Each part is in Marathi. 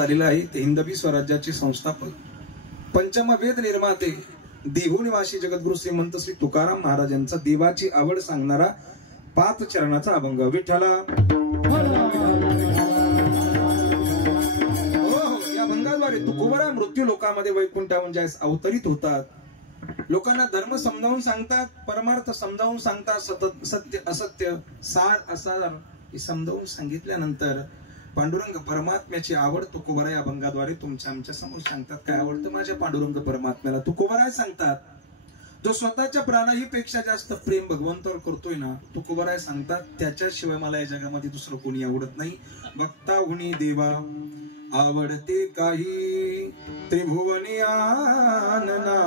झालेलं आहे ते हिंदवी स्वराज्याचे संस्थापक, पंचम वेद निर्माते, देहू निवासी जगद्गुरु श्रीमंत श्री तुकाराम महाराजांचा देवाची आवड सांगणारा 5 चरणाचा अभंग. विठ्ठला या अभंगाद्वारे तुकोबरा मृत्यू लोकांमध्ये वैकुंठा म्हणजे अवतरित होतात. लोकांना धर्म समजावून सांगतात, परमार्थ समजावून सांगतात, सत्य असत्य सार असार हे समजावून सांगितल्यानंतर पांडुरंग परमात्म्याची आवड तुकोबरा या अभंगाद्वारे तुमच्या आमच्या समोर सांगतात. काय आवडतं माझ्या पांडुरंग परमात्म्याला? तुकोबराय सांगतात. जो स्वतःच्या प्राणाही पेक्षा जास्त प्रेम भगवंतावर करतोय ना, तुकोबराय सांगतात त्याच्याशिवाय मला या जगामध्ये दुसरं कोणी आवडत नाही. भक्ता हुनी देवा आवडते काही त्रिभुवनी आनना,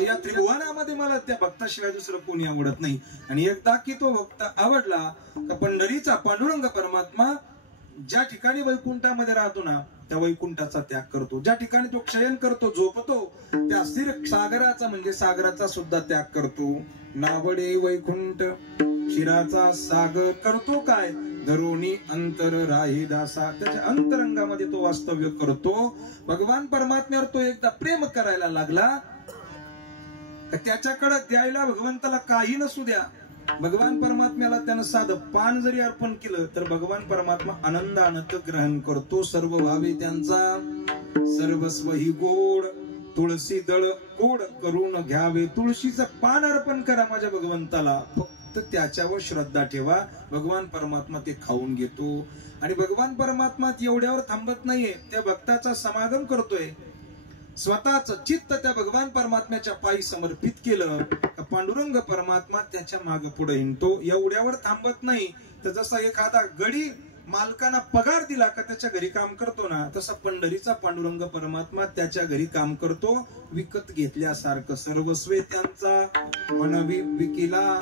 या त्रिभुवनामध्ये मला त्या भक्ताशिवाय दुसरं कोणी आवडत नाही. आणि एकदा की तो भक्त आवडला का पंढरीचा पांडुरंग परमात्मा ज्या ठिकाणी वैकुंठामध्ये राहतो ना, त्या वैकुंठाचा त्याग करतो. ज्या ठिकाणी तो क्षयन करतो, झोपतो, त्या स्थिर सागराचा म्हणजे सागराचा सुद्धा त्याग करतो. नावडे वैकुंठ शिराचा सागर करतो काय, धरोणी अंतर राही दासा, त्याच्या अंतरंगामध्ये तो वास्तव्य करतो. भगवान परमात्म्यावर तो एकदा प्रेम करायला लागला, त्याच्याकडे द्यायला भगवंताला काही नसू द्या, भगवान परमात्म्याला त्यानं साधं पान जरी अर्पण केलं तर भगवान परमात्मा आनंदानंद ग्रहण करतो. सर्व भावे त्यांचा सर्वस्व ही गोड, तुळशी दळ गोड करून घ्यावे. तुळशीचं पान अर्पण करा माझ्या भगवंताला, फक्त त्याच्यावर श्रद्धा ठेवा. भगवान परमात्मा ते खाऊन घेतो. आणि भगवान परमात्मा एवढ्यावर थांबत नाहीये, त्या भक्ताचा समागम करतोय. स्वतःच चित्त त्या भगवान परमात्म्याच्या पायी समर्पित केलं, पांडुरंग परमात्मा त्याच्या मागे पुढे हिंडतो. एवढ्यावर थांबत नाही. तर जसा एखादा गडी मालकांना पगार दिला का त्याच्या घरी काम करतो ना, तसा पंढरीचा पांडुरंग परमात्मा त्याच्या घरी काम करतो. विकत घेतल्यासारखं सर्वस्वे त्यांचा मनवी विकिला,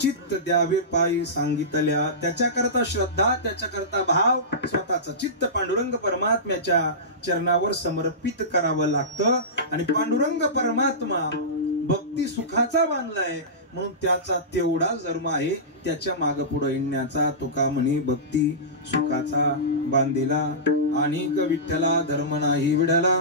चित्त द्यावे पायी सांगितल्या. त्याच्याकरता श्रद्धा, त्याच्याकरता भाव, स्वतःचं चित्त पांडुरंग परमात्म्याच्या चरणावर समर्पित करावं लागतं. आणि पांडुरंग परमात्मा भक्ती सुखाचा बांधलाय म्हणून त्याचा तेवढा जन्म आहे त्याच्या माग पुढे येण्याचा. तुका म्हणे भक्ती सुखाचा बांधिला, आणि विठ्ठला धर्म नाही विढला.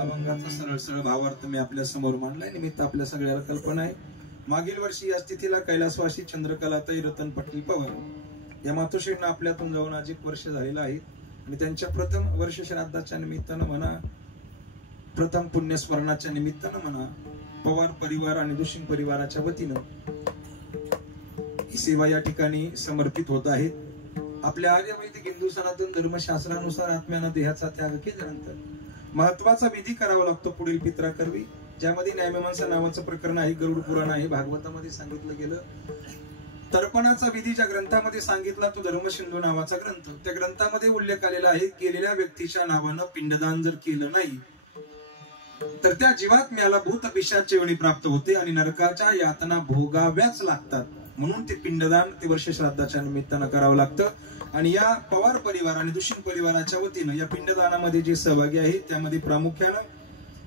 अभंगाचा सरळ सरळ भावार्थ मी आपल्या समोर मांडलाय. निमित्त आपल्या सगळ्याला कल्पना आहे. मागील वर्षी या स्थितीला कैलासवासी चंद्रकलाताई रतन पाटील पवार या मातोश्रींना आपल्यातून जाऊन आज 1 वर्ष झालेलं आहे. आणि त्यांच्या प्रथम वर्ष श्राद्धाच्या निमित्तानं म्हणा, प्रथम पुण्यस्मरणाच्या निमित्तानं म्हणा, पवार परिवार आणि दुशिंग परिवाराच्या वतीनं ही सेवा या ठिकाणी समर्पित होत आहे. आपल्या आर्यवैदिक हिंदू सनातन धर्मशास्त्रानुसार आत्म्यानं देहाचा त्याग केल्यानंतर महत्वाचा विधी करावा लागतो पुढील पित्राकरवी, ज्यामध्ये न्यायमीमांसा नावाचं प्रकरण आहे. गरुड पुराण आहे, भागवतामध्ये सांगितलं गेलं. तर्पणाचा विधी ज्या ग्रंथामध्ये सांगितला तो धर्मसिंधू नावाचा ग्रंथ, त्या ग्रंथामध्ये उल्लेख आलेला आहे, केलेल्या व्यक्तीच्या नावानं पिंडदान जर केलं नाही तर त्या जीवात्म्याला भूत पिशाची योनी प्राप्त होते आणि नरकाच्या यातना भोगाव्याच लागतात. म्हणून ते पिंडदान ते वर्ष श्राद्धाच्या निमित्तानं करावं लागतं. आणि या पवार परिवार आणि दुशिंग परिवाराच्या वतीनं या पिंडदानामध्ये जे सहभागी आहेत त्यामध्ये प्रामुख्यानं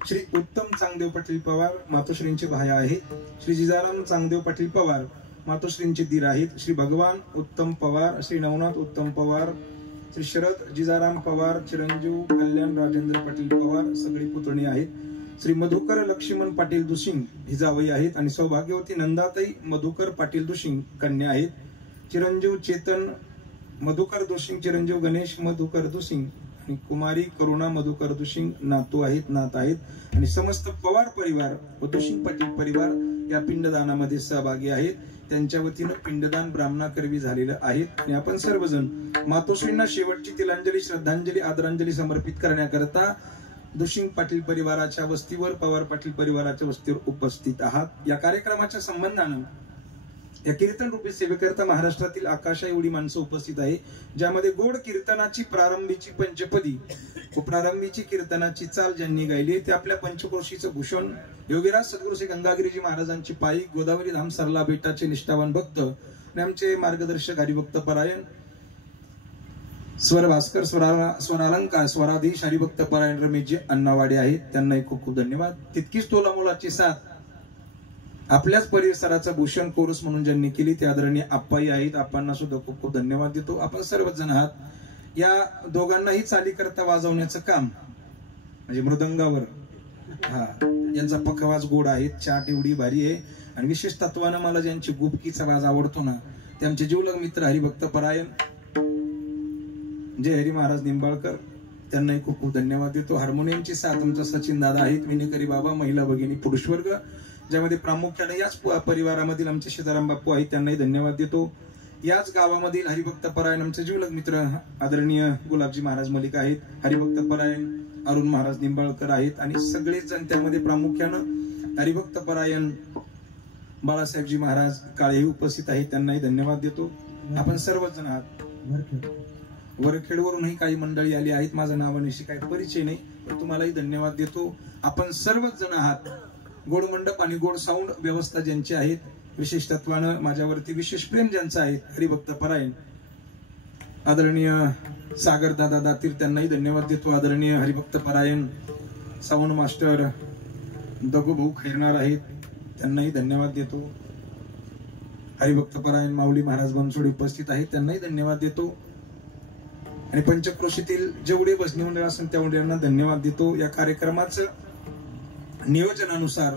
श्री उत्तम चांगदेव पाटील पवार मातोश्रींचे भाया आहेत, श्री जिजाराम चांगदेव पाटील पवार मातोश्रींचे दीर आहेत, श्री भगवान उत्तम पवार, श्री नवनाथ उत्तम पवार, श्री शरद जिजाराम पवार, चिरंजीव कल्याण राजेंद्र पाटील पवार सगळी पुतणी आहेत, श्री मधुकर लक्ष्मण पाटील दुशिंग ही जावई आहेत, आणि सौभाग्यवती नंदाताई मधुकर पाटील दुशिंग कन्या आहेत, चिरंजीव चेतन मधुकर दुशिंग, चिरंजीव गणेश मधुकर दुशिंग आणि कुमारी करुणा मधुकर दुशिंग नातू आहेत, नात आहेत. आणि समस्त पवार परिवार व दुशिंग पाटील परिवार या पिंडदानामध्ये सहभागी आहेत. त्यांच्या वतीनं पिंडदान ब्राह्मणाकरवी झालेलं आहे. आणि आपण सर्वजण मातोश्रींना शेवटची तिलांजली, श्रद्धांजली, आदरांजली समर्पित करण्याकरता दुशिंग पाटील परिवाराच्या वस्तीवर, पवार पाटील परिवाराच्या वस्तीवर उपस्थित आहात. या कार्यक्रमाच्या संबंधानं या कीर्तन रूपी सेवेकरता महाराष्ट्रातील आकाशा एवढी माणसं उपस्थित आहे, ज्यामध्ये गोड कीर्तनाची प्रारंभीची पंचपदी व प्रारंभीची कीर्तनाची चाल ज्यांनी गायली ते आपल्या पंचक्रोशीचं भूषण योगीराज सद्गुरू श्री गंगागिरीजी महाराजांची पायी गोदावरी धाम सरला बेटाचे निष्ठावान भक्त आणि आमचे मार्गदर्शक हरिभक्त परायण स्वर भास्कर, स्वरालंकार, स्वराधीश हरिभक्त परायण रमेशजी अण्णावाडे आहेत. त्यांनाही खूप खूप धन्यवाद. तितकीच तोलामोलाची साथ आपल्याच परिसराचं भूषण कोरस म्हणून ज्यांनी केली ते आदरणीय आप्पाई आहेत. आप्पांना सुद्धा खूप खूप धन्यवाद देतो. आपण सर्वच जण आहात. या दोघांनाही चाली करता वाजवण्याचं काम म्हणजे मृदंगावर यांचा पखवाज गोड आहे, चाट एवढी भारी आहे. आणि विशेष तत्वानं मला ज्यांची गुपकीचा वाज आवडतो ना ते आमचे जीवलग मित्र हरिभक्त परायण जय हरी महाराज निंबाळकर, त्यांनाही खूप खूप धन्यवाद देतो. हार्मोनियमची साथ आमचा सचिन दादा आहेत, विनेकरी बाबा, महिला भगिनी, पुरुष वर्ग, ज्यामध्ये प्रामुख्याने याच परिवारामधील आमचे सीताराम बापू आहेत, त्यांनाही धन्यवाद देतो. याच गावामधील हरिभक्त परायण आमचे जीवलग मित्र आदरणीय गुलाबजी महाराज मलिक आहेत, हरिभक्त परायण अरुण महाराज निंबाळकर आहेत आणि सगळेच जण त्यामध्ये प्रामुख्यानं हरिभक्त परायण बाळासाहेबजी महाराज काळेही उपस्थित आहेत, त्यांनाही धन्यवाद देतो. आपण सर्वच जण आहात. वरखेडवरूनही काही मंडळी आली आहेत, माझं नावानिशी काही परिचय नाही पण तुम्हालाही धन्यवाद देतो. आपण सर्वच जण आहात. गोड मंडप आणि गोड साऊंड व्यवस्था ज्यांची आहेत, विशेष तत्वानं माझ्यावरती विशेष प्रेम ज्यांचं आहे हरिभक्त परायण आदरणीय सागर दादा दातीर, त्यांनाही धन्यवाद देतो. आदरणीय हरिभक्त परायण साऊंड मास्टर दगू भाऊ खैरनार आहेत, त्यांनाही धन्यवाद देतो. हरिभक्त परायण माऊली महाराज बनसोड उपस्थित आहेत, त्यांनाही धन्यवाद देतो. आणि पंचक्रोशीतील जेवढे भजनी मंडळ असेल तेवढ्यांना धन्यवाद देतो. या कार्यक्रमाचं नियोजनानुसार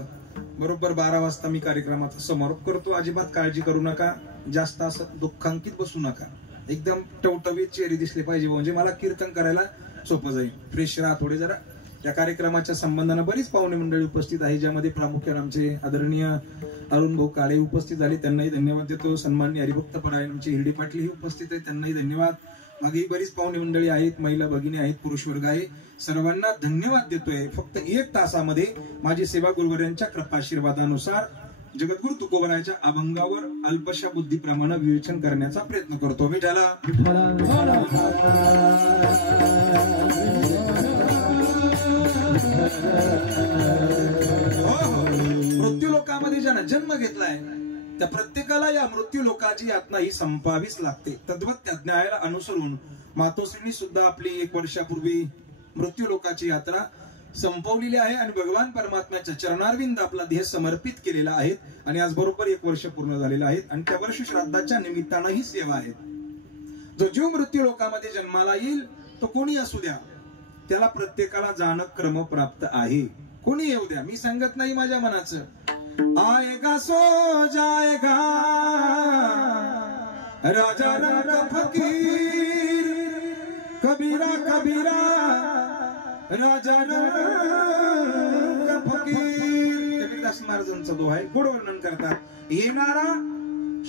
बरोबर 12 वाजता मी कार्यक्रमाचा समारोप करतो. अजिबात काळजी करू नका, जास्त असं दुःखांकित बसू नका, एकदम टवटवीत चेहरे दिसले पाहिजे म्हणजे मला कीर्तन करायला सोपं जाईल. फ्रेश राहा थोडे जरा. या कार्यक्रमाच्या संबंधानं बरीच पाहुणे मंडळी उपस्थित आहे, ज्यामध्ये प्रामुख्याने आमचे आदरणीय अरुण भाऊ काळे उपस्थित झाले, त्यांनाही धन्यवाद देतो. सन्माननीय हरिभक्त परायण आमचे हिरडी पाटील ही उपस्थित आहेत, त्यांनाही धन्यवाद. मागेही बरीच पाहुणे मंडळी आहेत, महिला भगिनी आहेत, पुरुष वर्ग आहे, सर्वांना धन्यवाद देतोय. फक्त 1 तासामध्ये माझी सेवा गुरुवर्यांच्या कृपाशीर्वादानुसार जगद्गुरु तुकोबराच्या अभंगावर अल्पशा बुद्धीप्रमाणे विवेचन करण्याचा प्रयत्न करतो. मी त्याला मृत्यू लोकामध्ये ज्यानं जन्म घेतलाय त्या प्रत्येकाला या मृत्यू लोकाची यातना ही संपावीच लागते. तद्वत ज्ञानाला अनुसरून मातोश्रींनी सुद्धा आपली 1 वर्षापूर्वी मृत्यू लोकाची यात्रा संपवलेली आहे आणि भगवान परमात्म्याच्या चरणारविंद आपला देह समर्पित केलेला आहे. आणि आज बरोबर 1 वर्ष पूर्ण झालेलं आहे आणि त्या वर्ष श्राद्धाच्या निमित्तानं ही सेवा आहे. जो जीव मृत्यू लोकामध्ये जन्माला येईल तो कोणी असू द्या, त्याला प्रत्येकाला जाणं क्रम प्राप्त आहे. कोणी येऊ द्या, मी सांगत नाही माझ्या मनाचं. आएगा सो जाएगा राजा रंग फकीर, कबीरा कबीरा राजा रंग फकीर. कबीरदास महाराजांचा दोहा आहे, गोड वर्णन करतात. येणारा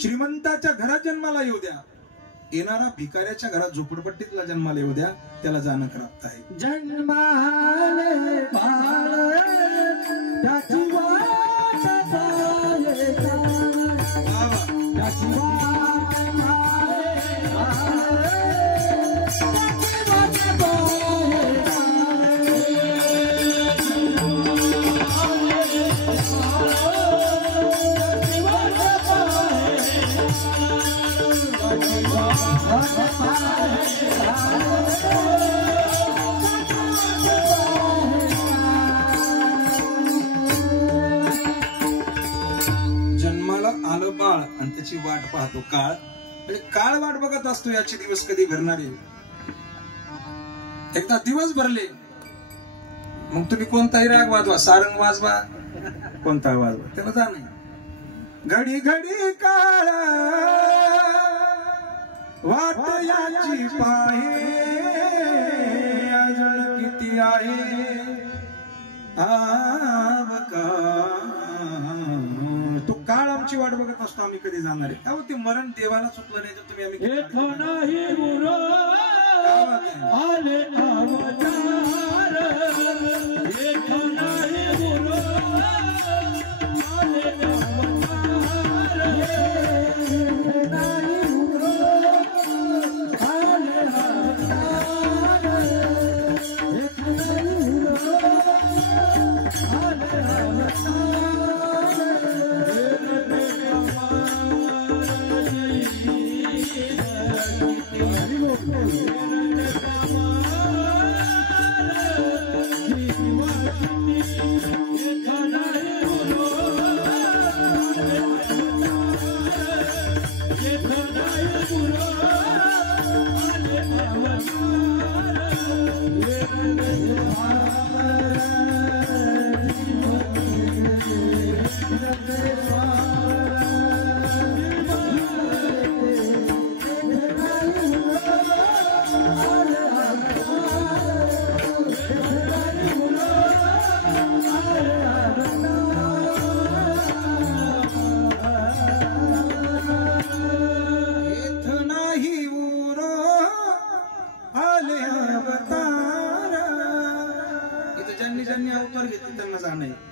श्रीमंताच्या घरात जन्माला येऊ द्या, येणारा भिकाऱ्याच्या घरात झोपडपट्टीतला जन्माला येऊ द्या, त्याला जाणं प्राप्त आहे. जन्माले बाळ त्याची वाट पाहे त्याची वाट जन्माला आलं बाळ आणि त्याची वाट पाहतो काळ, म्हणजे काळ वाट बघत असतो याचे दिवस कधी भरणार आहे. एकदा दिवस भरले मग तुम्ही कोणताही राग वाजवा, सारंग वाजवा, कोणता वाजवा, त्याला जा नाही. घडी घडी काळ वाट याची पाहे अजून किती आहे आवका. तो काळ आमची वाट बघत असतो, आम्ही कधी जाणार आहे. अहो ते मरण देवाला चुकलं नाही तर तुम्ही आम्ही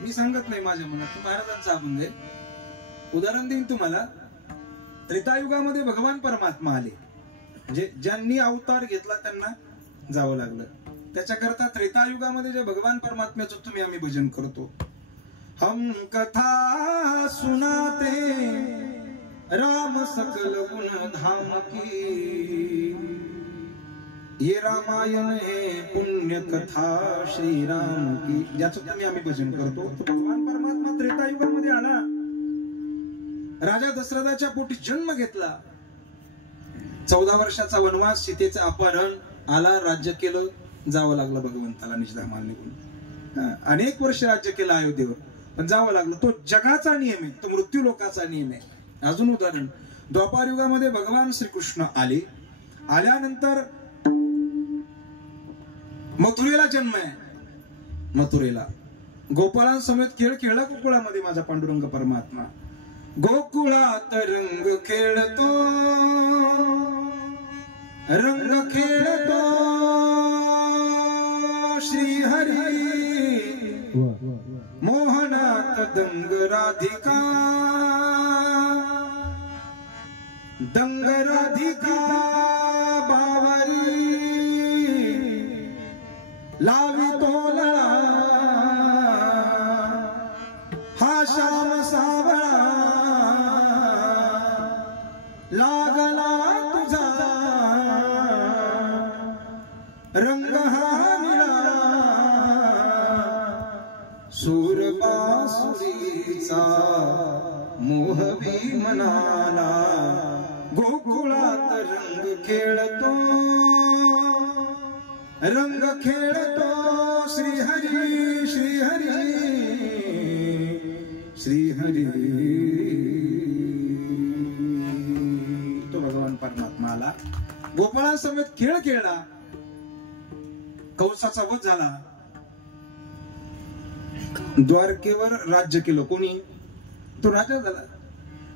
मी सांगत नाही माझ्या मनात, महाराजांचं आपण दे उदाहरण देईन तुम्हाला. त्रेतायुगामध्ये भगवान परमात्मा आले, म्हणजे ज्यांनी अवतार घेतला त्यांना जावं लागलं. त्याच्याकरता त्रेतायुगामध्ये जे भगवान परमात्म्याचं तुम्ही आम्ही भजन करतो. हम कथा सुनाते राम सकल गुण धाम की, ये रामायण है पुण्य कथा श्री राम की, ज्याचं तुम्ही आम्ही भजन करतो. तो भगवान परमात्मा त्रेतायुगामध्ये आला, राजा दशरथाच्या पोटी जन्म घेतला, 14 वर्षाचा वनवास, सीतेचं अपहरण, आला, राज्य केलं, जावं लागलं भगवंताला निजधामाला निघून. अनेक वर्ष राज्य केलं अयोध्येवर, पण जावं लागलं. तो जगाचा नियम आहे, तो मृत्यू लोकाचा नियम आहे. अजून उदाहरण, द्वापार युगामध्ये भगवान श्रीकृष्ण आले, आल्यानंतर मथुरेला जन्म आहे. मथुरेला गोपाळांसमेत खेळ खेळला गोकुळामध्ये माझा पांडुरंग परमात्मा. गोकुळात रंग खेळतो, रंग खेळतो श्रीहरी, मोहनात दंग राधिका, दंग राधिका बावरी, लावितो लळा हा श्याम सावळा, लागला तुझा रंग हा निळा, सूरबासुरीचा मोहवी मनाला. गोकुळात रंग खेळतो, रंग खेळतो श्रीहरी, श्रीहरी, श्रीहरी. तो भगवान परमात्मा आला, गोपाळांसमेत खेळ खेळला, कंसाचा वध झाला, द्वारकेवर राज्य केलं. कोणी? तो राजा झाला.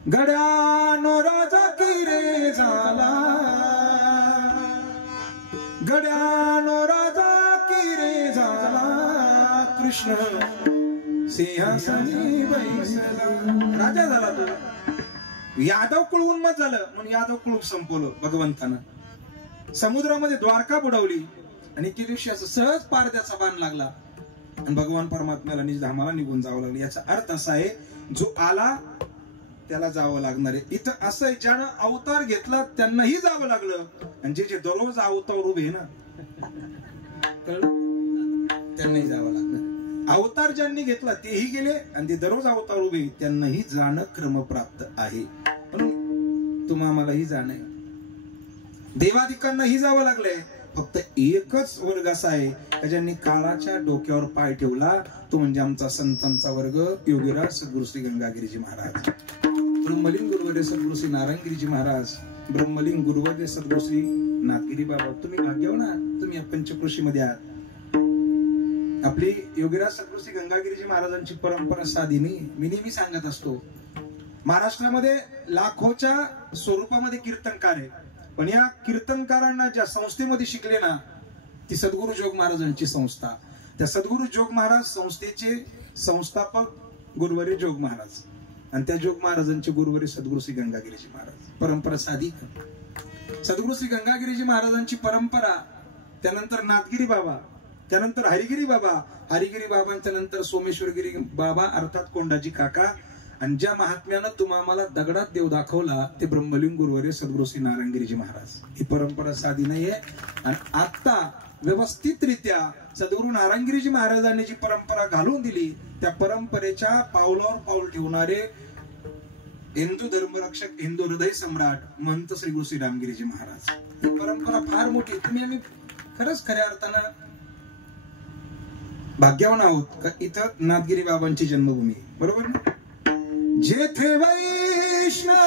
गड्यानो राजा की रे झाला, गड्यानो राजा की रे झाला, कृष्ण सिंहासनी बैसला. राजा झाला तो. यादव कुळ उन्मत झालं म्हणून यादव कुळ संपवलं भगवंतानं. समुद्रामध्ये द्वारका बुडवली आणि एके दिवशी असं सहज पारद्याचा बाण लागला आणि भगवान परमात्म्याला निजधामाला निघून जावं लागलं. याचा अर्थ असा आहे, जो आला त्याला जावं लागणार आहे. इथं असं आहे, ज्यानं अवतार घेतला त्यांनाही जावं लागलं, आणि जे दररोज अवतार उभे ना त्यांनाही जावं लागलं. अवतार ज्यांनी घेतला तेही गेले, आणि ते दररोज अवतार उभे त्यांनाही जाणं क्रमप्राप्त आहे. म्हणून तुम्हालाही जाणं आहे. देवादिकांनाही जावं लागलंय. फक्त एकच वर्ग असा आहे की ज्यांनी काळाच्या डोक्यावर पाय ठेवला, तो म्हणजे आमचा संतांचा वर्ग, योगीराज सद्गुरू श्री गंगागिरीजी महाराज, ब्रह्मलिंग गुरुवर्य सद्गुरू श्री नारायणगिरीजी महाराज, ब्रह्मलिंग गुरुवर्य सद्गुरू श्री नाथगिरी बाबा. तुम्ही भाग्यवान आहात, तुम्ही पंचकृषी मध्ये आहात. आपली योगीराज सद्गुरू श्री गंगागिरीजी महाराजांची परंपरा साधी नाही. मी नेहमी सांगत असतो, महाराष्ट्रामध्ये लाखोच्या स्वरूपामध्ये कीर्तनकार आहे, पण या कीर्तनकारांना ज्या संस्थेमध्ये शिकले ना, ती सद्गुरू जोग महाराजांची संस्था. त्या सद्गुरू जोग महाराज संस्थेचे संस्थापक गुरुवर्य जोग महाराज, आणि त्या जोग महाराजांचे गुरुवर्य सद्गुरू श्री गंगागिरीजी महाराज. परंपरा साधी. सद्गुरू श्री गंगागिरीजी महाराजांची परंपरा, त्यानंतर नाथगिरी बाबा, त्यानंतर हरिगिरी बाबा, हरिगिरी बाबांच्या नंतर सोमेश्वरगिरी बाबा अर्थात कोंडाजी काका, आणि ज्या महात्म्यानं तुम्हाला दगडात देव दाखवला ते ब्रह्मलिंग गुरुवर्य सद्गुरू श्री नारायणगिरीजी महाराज. ही परंपरा साधी नाहीये. आणि आता व्यवस्थितरित्या सद्गुरू नारायणगिरीजी महाराजांनी जी परंपरा घालून दिली, त्या परंपरेच्या पावलावर पाऊल ठेवणारे हिंदू धर्मरक्षक, हिंदू हृदय सम्राट महंत श्री गुरु श्री रामगिरीजी महाराज. ही परंपरा फार मोठी. तुम्ही आम्ही खरंच खऱ्या अर्थानं भाग्यवान आहोत का इथं नाथगिरी बाबांची जन्मभूमी, बरोबर ना? जेथे वैष्णव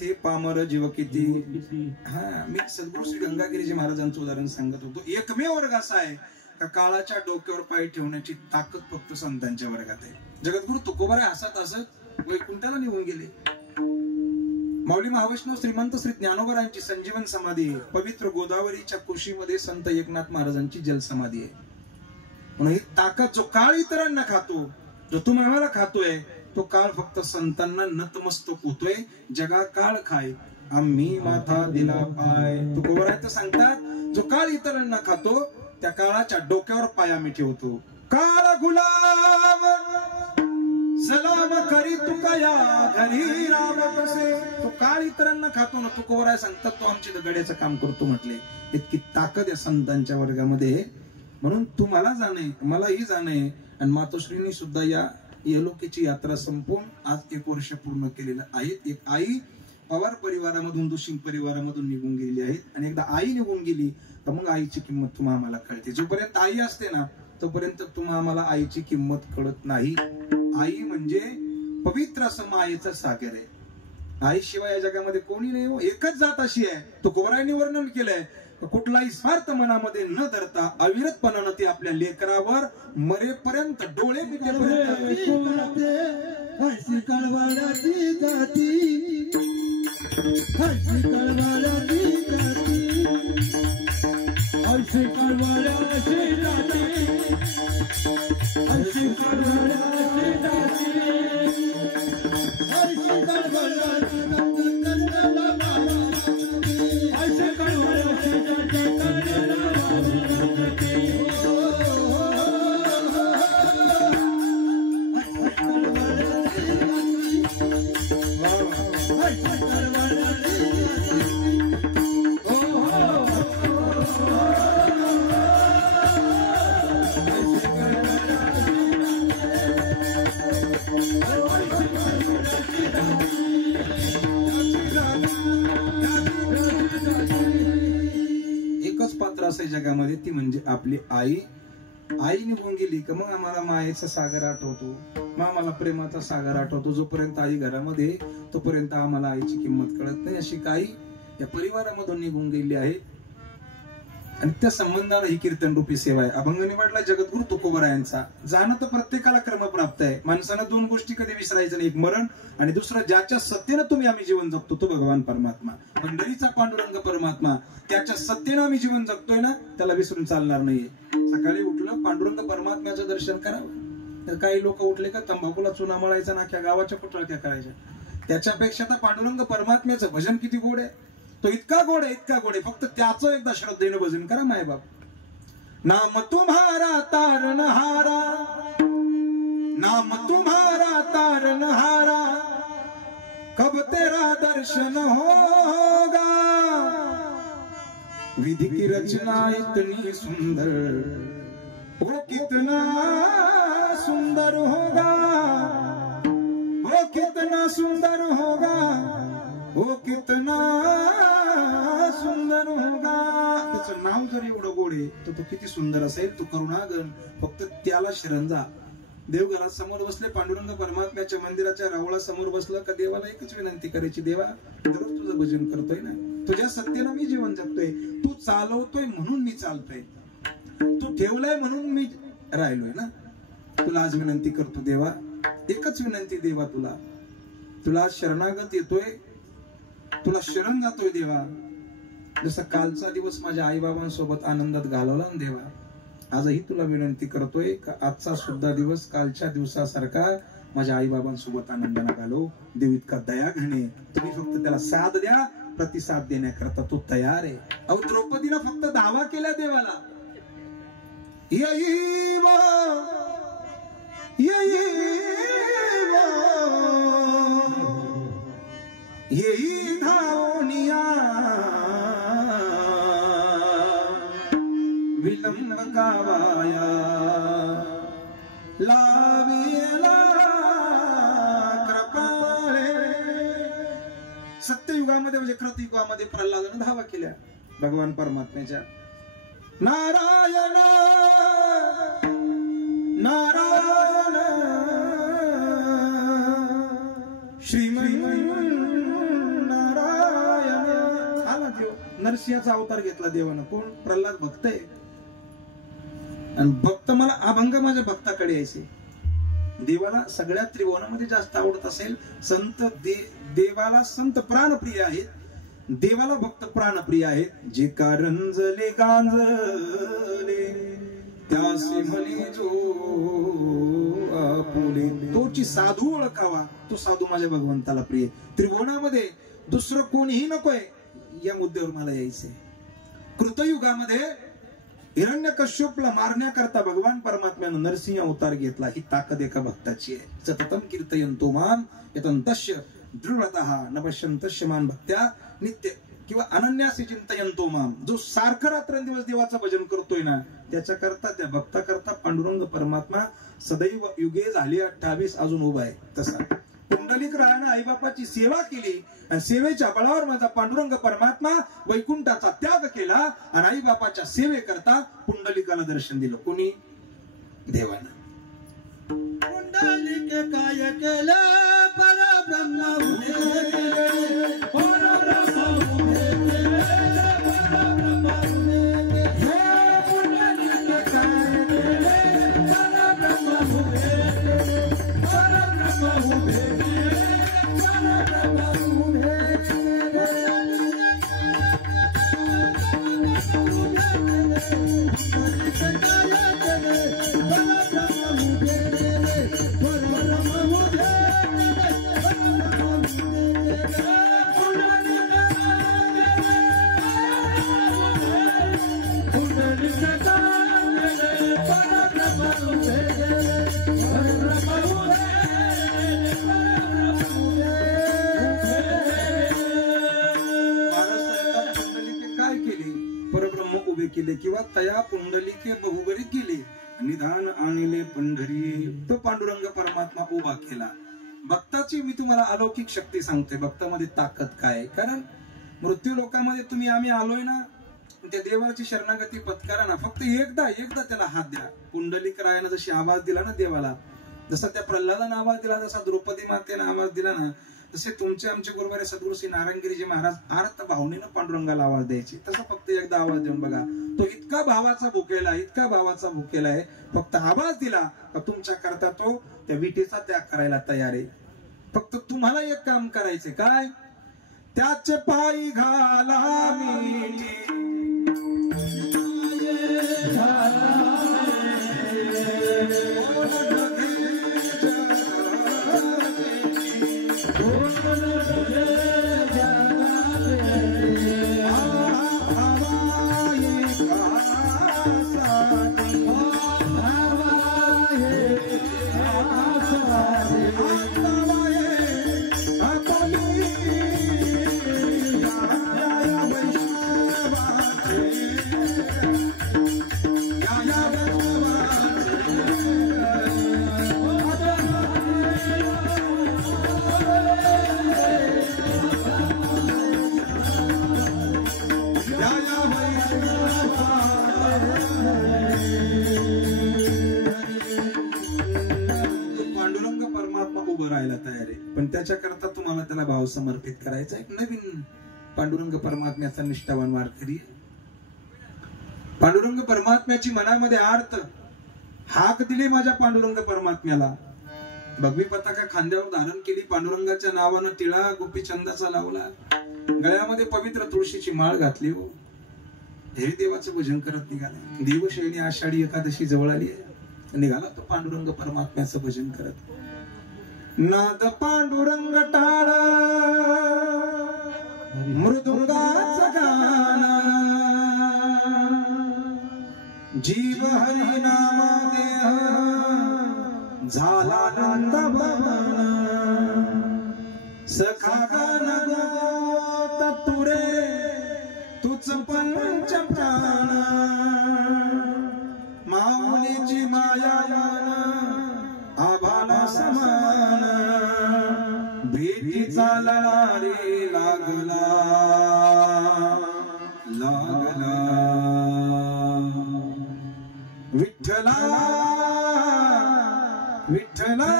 थे पामर जीव किती. हा, मी सद्गुरू श्री गंगागिरीजी महाराजांचं उदाहरण सांगत होतो. एकमेव वर्ग असा आहे का काळाच्या डोक्यावर पाय ठेवण्याची ताकद फक्त संतांच्या वर्गात आहे. जगद्गुरु तुकोबाराय हसत हसत वैकुंठाला निघून गेले. माऊली महावैष्णव श्रीमंत श्री ज्ञानोबरायांची संजीवन समाधी आहे. पवित्र गोदावरीच्या कुशीमध्ये संत एकनाथ महाराजांची जलसमाधी आहे. म्हणून ही ताकद जो काळ इतरांना खातो, जो तुम्ही आम्हाला खातोय, तो काळ फक्त संतांना नतमस्तक होतोय. जगा काळ खाय आम्ही माथा दिला पाय. तुकोबाराय तर सांगतात, जो काळ इतरांना खातो त्या काळाच्या डोक्यावर पाय आम्ही ठेवतो. काळ गुलाम सलाम करी तुकया घरी राम कसे. तो काळ इतरांना खातो ना, तुकोबाराय सांगतात, तो आमच्या गड्याचं काम करतो म्हटले. इतकी ताकद या संतांच्या वर्गामध्ये. म्हणून तुम्हाला जाणे, मलाही जाणे. आणि मातोश्रींनी सुद्धा या यलोकीची यात्रा संपून आज 1 वर्ष पूर्ण केलेलं आहे. एक आई पवार परिवारामधून, दुशिंग परिवारामधून निघून गेलेली आहे. आणि एकदा आई निघून गेली तर मग आईची किंमत तुम्हाला आम्हाला कळते. जोपर्यंत आई असते ना, तोपर्यंत तुम्हाला आम्हाला आईची किंमत कळत नाही. आई म्हणजे पवित्र असं मायेचं सागर आहे. आईशिवाय या जगामध्ये कोणी नाही हो. एकच जात अशी आहे. तो तुकोबारायांनी वर्णन केलंय, कुठलाही स्वार्थ मनामध्ये न धरता अविरतपणानं ती आपल्या लेकरावर मरेपर्यंत डोळे पिटेपर्यंत हसी कळवळाची जाती, हसी कळवळाची जाती, हसी कळवळाची जाती, हसी कळवळाची जाती, हसी कळवळाची जगामध्ये ती म्हणजे आपली आई. आई निघून गेली का मग आम्हाला मायेचा सागर आठवतो, मग आम्हाला प्रेमाचा सागर आठवतो. जोपर्यंत आई घरामध्ये तोपर्यंत आम्हाला आईची किंमत कळत नाही. अशी काही या परिवारामधून निघून गेली आहे. आणि त्या संबंधाला ही कीर्तन रूपी सेवा आहे. अभंग निवडला जगद्गुरु तुकोबरायांचा. जाणं तर प्रत्येकाला कर्म प्राप्त आहे. माणसानं दोन गोष्टी कधी विसरायचं नाही, एक मरण आणि दुसरं ज्याच्या सत्तेनं तुम्ही आम्ही जीवन जगतो तो भगवान परमात्मा, पंढरीचा पांडुरंग परमात्मा. त्याच्या सत्तेनं आम्ही जीवन जगतोय ना, त्याला विसरून चालणार नाहीये. सकाळी उठलं पांडुरंग परमात्म्याचं दर्शन करावं. तर काही लोक उठले का तंबाखूला चुना मळायचा, नाख्या गावाच्या कुटळक्या करायच्या. त्याच्यापेक्षा तर पांडुरंग परमात्म्याचं भजन किती गोड आहे. तो इतका गोड आहे, इतका गोड आहे. फक्त त्याचं एकदा श्रद्धेनं भजन करा माय बाप. नाम तुम्हारा तारनहारा, नाम तुम्हारा तारनहारा, कब तेरा दर्शन होगा. विधि की रचना इतनी सुंदर, वो कितना सुंदर होगा, वो कितना सुंदर होगा, वो कितना सुंदर होगा. त्याचं नाव जर एवढं गोड आहे तर तो किती सुंदर असेल. तो करुणागण. फक्त त्याला शरण जा. देवघरात समोर बसले, पांडुरंग परमात्म्याच्या मंदिराच्या रावळा समोर बसलं का देवाला एकच विनंती करायची, देवा दररोज तुझं भजन करतोय ना, तुझ्या सत्तेनं मी जीवन जगतोय, तू चालवतोय म्हणून मी चालतोय, तू ठेवलाय म्हणून मी राहिलोय ना. तुला आज विनंती करतो देवा, एकच विनंती देवा, तुला शरणागत येतोय, तुला शरण जातोय देवा. जसा कालचा दिवस माझ्या आई बाबांसोबत आनंदात घालवला ना देवा, आजही तुला विनंती करतोय का आजचा सुद्धा दिवस कालच्या दिवसासारखा माझ्या आई बाबांसोबत आनंदाने घालव. देव इतका दया घणे, तुम्ही फक्त त्याला साथ द्या. प्रतिसाद देण्याकरता तो तयार आहे. अहो द्रौपदीनं फक्त दावा केला देवाला, यही वो, यही वो, यही धावनिया विलंब कावाया लाविला कृपाळे. सत्ययुगामध्ये म्हणजे कृतयुगामध्ये प्रल्हादानं धावा केल्या भगवान परमात्म्याच्या. नारायण नारायण श्रीमन नारायण. आला देव, नरसिंहाचा अवतार घेतला देवानं. कोण? प्रल्हाद भक्त आहे. आणि भक्त मला अभंग माझ्या भक्ताकडे यायचे. देवाला सगळ्यात त्रिभुवनामध्ये जास्त आवडत असेल संत. देवाला संत प्राणप्रिय आहेत, देवाला भक्त प्राणप्रिय आहेत. जे कारंजले गांजले त्यासी म्हणे जो आपुले, तोची साधू ओळखावा, तो साधू माझ्या भगवंताला प्रिय. त्रिभुवनामध्ये दुसरं कोणीही नकोय, या मुद्द्यावर मला यायचंय. कृतयुगामध्ये हिरण्यकश्यपला मारण्याकरता भगवान परमात्म्यानं नरसिंह अवतार घेतला. ही ताकद एका भक्ताची आहे. सततम कीर्तयन्तो माम यतन्तस्य दृढतः नपश्यन्तस्य मान भक्त्या नित्य किंवा अनन्यासी चिंतयन्तो माम. जो सारखं रात्रंदिवस देवाचं भजन करतोय ना, त्याच्या करता, त्या भक्ता करता पांडुरंग परमात्मा सदैव युगे झाली 28 अजून उभा आहे. तसा पुंडलिक रायानं आईबापाची सेवा केली आणि सेवेच्या बळावर माझा पांडुरंग परमात्मा वैकुंठाचा त्याग केला आणि आईबापाच्या सेवेकरता पुंडलिकाला दर्शन दिलं. कोणी? देवानं. पुंडलिक काय केलं? परब्रह्म उभे केले, परब्रह्म उभे केले, परब्रह्म उभे केले. हे पुंडलिक काय केले? परब्रह्म उभे केले, परब्रह्म उभे केले, परब्रह्म उभे केले. केले किंवा तया पुंडलिके बहुबरी केले, निधान आणले पंढरी. तो पांडुरंग परमात्मा उभा केला. भक्ताची मी तुम्हाला अलौकिक शक्ती सांगते. भक्तामध्ये ताकद काय? कारण मृत्यू लोकांमध्ये तुम्ही आम्ही आलोय ना, त्या देवाची शरणागती पत्करा ना. फक्त एकदा त्याला हात द्या. पुंडलिक रायानं जशी आवाज दिला ना देवाला, जसा त्या प्रल्हादानं आवाज दिला, जसा द्रौपदी मातेनं आवाज दिला ना, तसे तुमचे आमचे गुरुवारे सद्गुरू श्री नारायणगिरीजी महाराज आर्त भावनेनं पांडुरंगाला आवाज द्यायचे. तसा फक्त एकदा आवाज देऊन बघा. तो इतका भावाचा भुकेला, इतका भावाचा भुकेला आहे. फक्त आवाज दिला का तुमच्या करता तो त्या विटेचा त्याग करायला तयार आहे. फक्त तुम्हाला एक काम करायचे काय, त्याचे पायी घाला मिठी तयार आहे. पण त्याच्याकरता तुम्हाला त्याला भाव समर्पित करायचा. एक नवीन पांडुरंग परमात्म्याचा निष्ठावान वारकरी. पांडुरंग परमात्म्याची मनामध्ये आर्त हाक दिली माझ्या पांडुरंग परमात्म्याला. भगवी पताका खांद्यावर धारण केली, पांडुरंगाच्या नावानं टिळा गोपीचंदाचा लावला, गळ्यामध्ये पवित्र तुळशीची माळ घातली. हो हे देवाचं भजन करत निघाला. देवशयनी आषाढी एकादशी जवळ आली आहे. निघाला तो पांडुरंग परमात्म्याचं भजन करत. नाद पांडुरंग टाळा मृदुंगाचं गाणं, जीव हरी नामा देह झाला नंदभवन, सखा गान गोत तुरे तुझ पंच प्राण, माऊलीची माया आभाला समान, भेटीचा रे लागला लागला, विठ्ठला विठ्ठला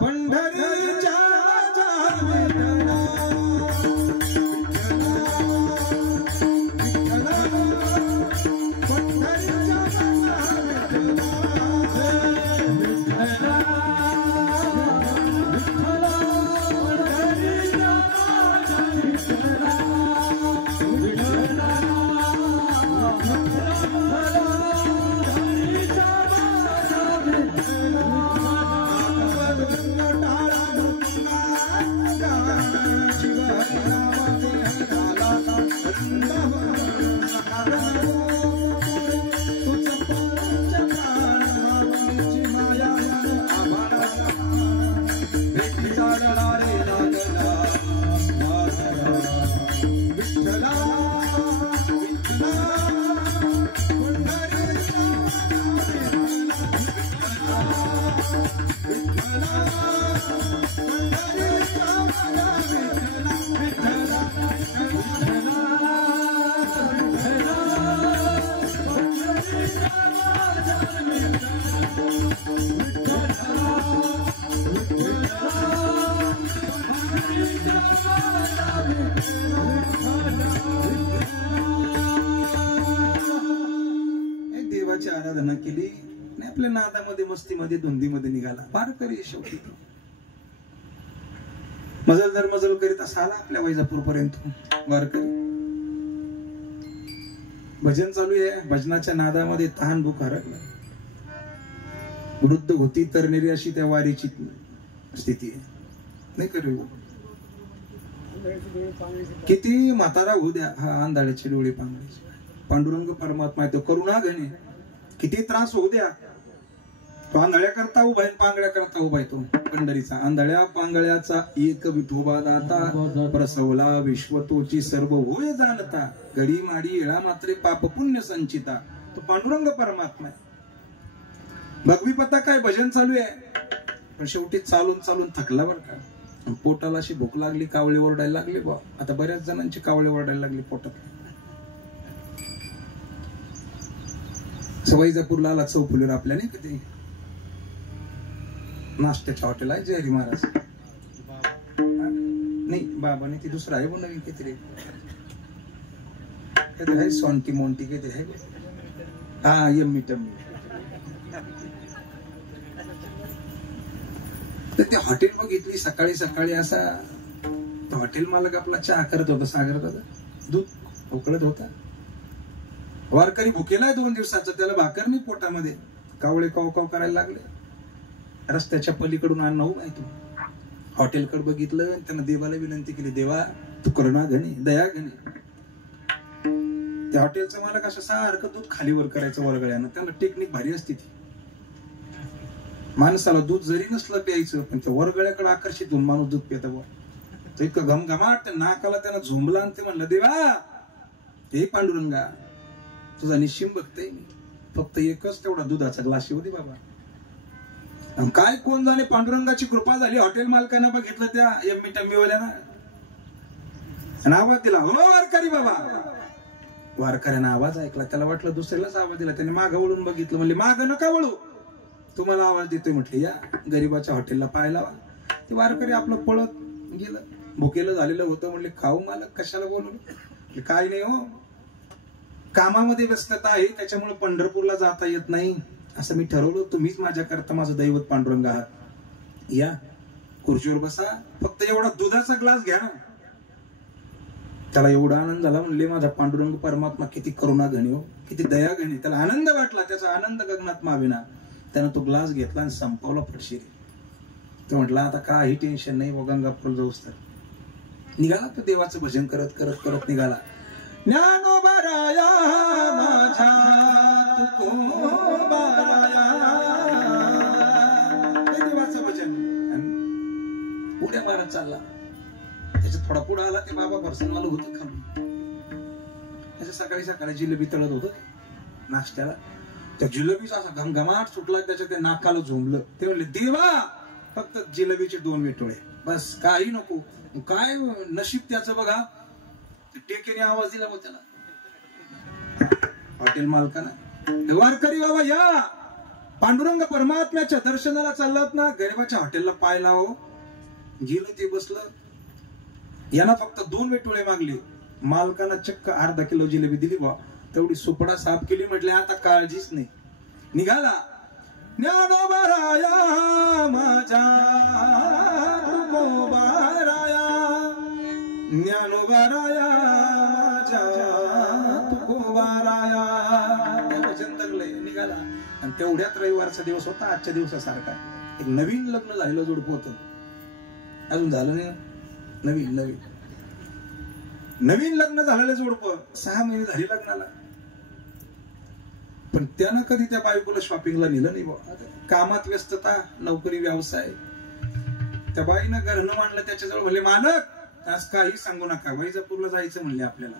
पंढरीच्या विठ्ठला देवाची आराधना केली आणि आपल्या नादामध्ये मस्तीमध्ये धुंदीमध्ये निघाला. वारकरी शेवटी मजल दर मजल करीत असा आला आपल्या वैजापूर पर्यंत. वारकरी भजन चालू आहे, भजनाच्या नादामध्ये तहान भूक हरकला. वृद्ध होती तर अशी त्या वारीची स्थिती आहे. नाही करू किती म्हातारा होऊ द्या, हा आंधळ्याचे डोळे पांगळ्याचे. पांडुरंग परमात्मा तो करुणा घने, किती त्रास होऊ द्या, तो आंधळ्या करता उभा आहे, पांगळ्या करता उभा आहे. तो पंढरीचा आंधळ्या पांगळ्याचा एक विठोबा दाता, प्रसवला विश्वतोची सर्व होय जाणता, घडी माडी येळा मात्रे पाप पुण्य संचिता. तो पांडुरंग परमात्मा आहे. भगवी पता काय भजन चालू आहे, पण शेवटी चालून चालून थकला बरं का. पोटाला अशी भूक लागली, कावळे ओरडायला लागले. बा आता बऱ्याच जणांची कावळे ओरडायला लागली पोटात. वैजापूरला चौफुलीवर आपल्या नाही कधी नाश्त्याच्या हॉटेल आहे जयहरी महाराज, नाही बाबाने ती दुसरं आहे नवीन काहीतरी आहे सोनकी मोंटी काहीतरी आहे. हा यम्मी टम्मी. तर ते हॉटेल बघितली सकाळी सकाळी असा हॉटेल मालक आपला चहा करत होता, सागर दादा दूध उकळत होता. वारकरी भुकेला 2 दिवसाचा, त्याला भाकर नाही पोटामध्ये, कावळे काव काव करायला लागले. रस्त्याच्या पलीकडून अन्न माहिती हॉटेलकडे बघितलं आणि त्यानं देवाला विनंती केली, देवा तू करुणा घणे, दया घणे. त्या हॉटेलचं मालक असं सारखं दूध खाली वर करायचं वरगळ्यानं, त्याला टेक्निक भारी असते ती. माणसाला दूध जरी नसलं प्यायचं पण त्या वरगळ्याकडे आकर्षित होऊन माणूस दूध पिता बुवा. तो इतकं घमघमाट नाकाला त्यानं झोंबला आणि ते म्हणलं, देवा हे पांडुरंगा तुझा निश्चिम बघतोय मी, फक्त एकच तेवढा दुधाचा ग्लास येऊ दे बाबा. काय कोण जाणे पांडुरंगाची कृपा झाली, हॉटेल मालकानं बघितलं त्या यम्मी टम्मीवाल्यानं आणि आवाज दिला, हो वारकरी बाबा. वारकऱ्यानं आवाज ऐकला, त्याला वाटलं दुसऱ्यालाच आवाज दिला. त्याने मागं वळून बघितलं, म्हणले माग नका वळू, तुम्हाला आवाज देतोय म्हटले, या गरीबाच्या हॉटेलला पाय लावा. ते वारकरी आपलं पळत गेलं, भुकेलं झालेलं होतं. म्हणले खाऊ मालक कशाला बोलवलं? काय नाही हो, कामामध्ये व्यस्तता आहे त्याच्यामुळे पंढरपूरला जाता येत नाही असं मी ठरवलं. तुम्हीच माझ्याकरता माझं दैवत पांडुरंग आहात, या खुर्चीवर बसा, फक्त एवढा दुधाचा ग्लास घ्या ना. त्याला एवढा आनंद झाला, म्हणले माझा पांडुरंग परमात्मा किती करुणा घणी हो, किती दया घणी. त्याला आनंद वाटला, त्याचा आनंद गगनात मावेना. त्यानं तो ग्लास घेतला आणि संपवला फटशिरी. तो म्हटला आता काही टेन्शन नाही, व गंगापूर जाऊस तर निघाला. तो देवाचं भजन करत करत करत निघाला. ज्ञानोबाराया माझ्या तुकोबाराया, देवाचं भजन उड्या मारत चालला. त्याच्या थोडा पुढे आला, ते बाबा बरसनवाला होतं खाली. त्याच्या सकाळी सकाळी जिलेबी तळत होत नाश्त्याला. त्या जिलेबीचा असा घमघमाट सुटला, त्याच्या त्या नाकाला झोंबलं. ते म्हणले, देवा फक्त जिलेबीचे 2 वेटोळे बस, काही नको. काय नशीब त्याचं बघा. टेकेने आवाज दिला हो त्याला हॉटेल मालकानं, वारकरी बाबा या, पांडुरंग परमात्म्याच्या दर्शनाला चाललात ना, गरीबाच्या हॉटेलला पाय लाव. गेलं ते बसलं. यांना फक्त 2 वेटोळे मागले. मालकानं चक्क अर्धा किलो जिलेबी दिली बा. तेवढी सुपडा साफ केली. म्हटले आता काळजीच नाही. निघाला. ज्ञानोबाराया माझ्या तुकोबाराया, ज्ञानोबाराया माझ्या तुकोबाराया. भजन तरलंय. निघाला. आणि तेवढ्यात रविवारचा दिवस होता, आजच्या दिवसासारखा. एक नवीन लग्न झालेलं जोडपं होतं, अजून झालं नाही. नवीन लग्न झालेलं जोडपं, 6 महिने झाले लग्नाला. पण त्यानं कधी त्या बायकोला शॉपिंगला नेलं नाही बा. कामात व्यस्तता, नोकरी, व्यवसाय. त्या बाईनं घरनं मांडलं त्याच्याजवळ. म्हणले मालक आज काही सांगू नका, वैजापूरला जायचं म्हणले आपल्याला,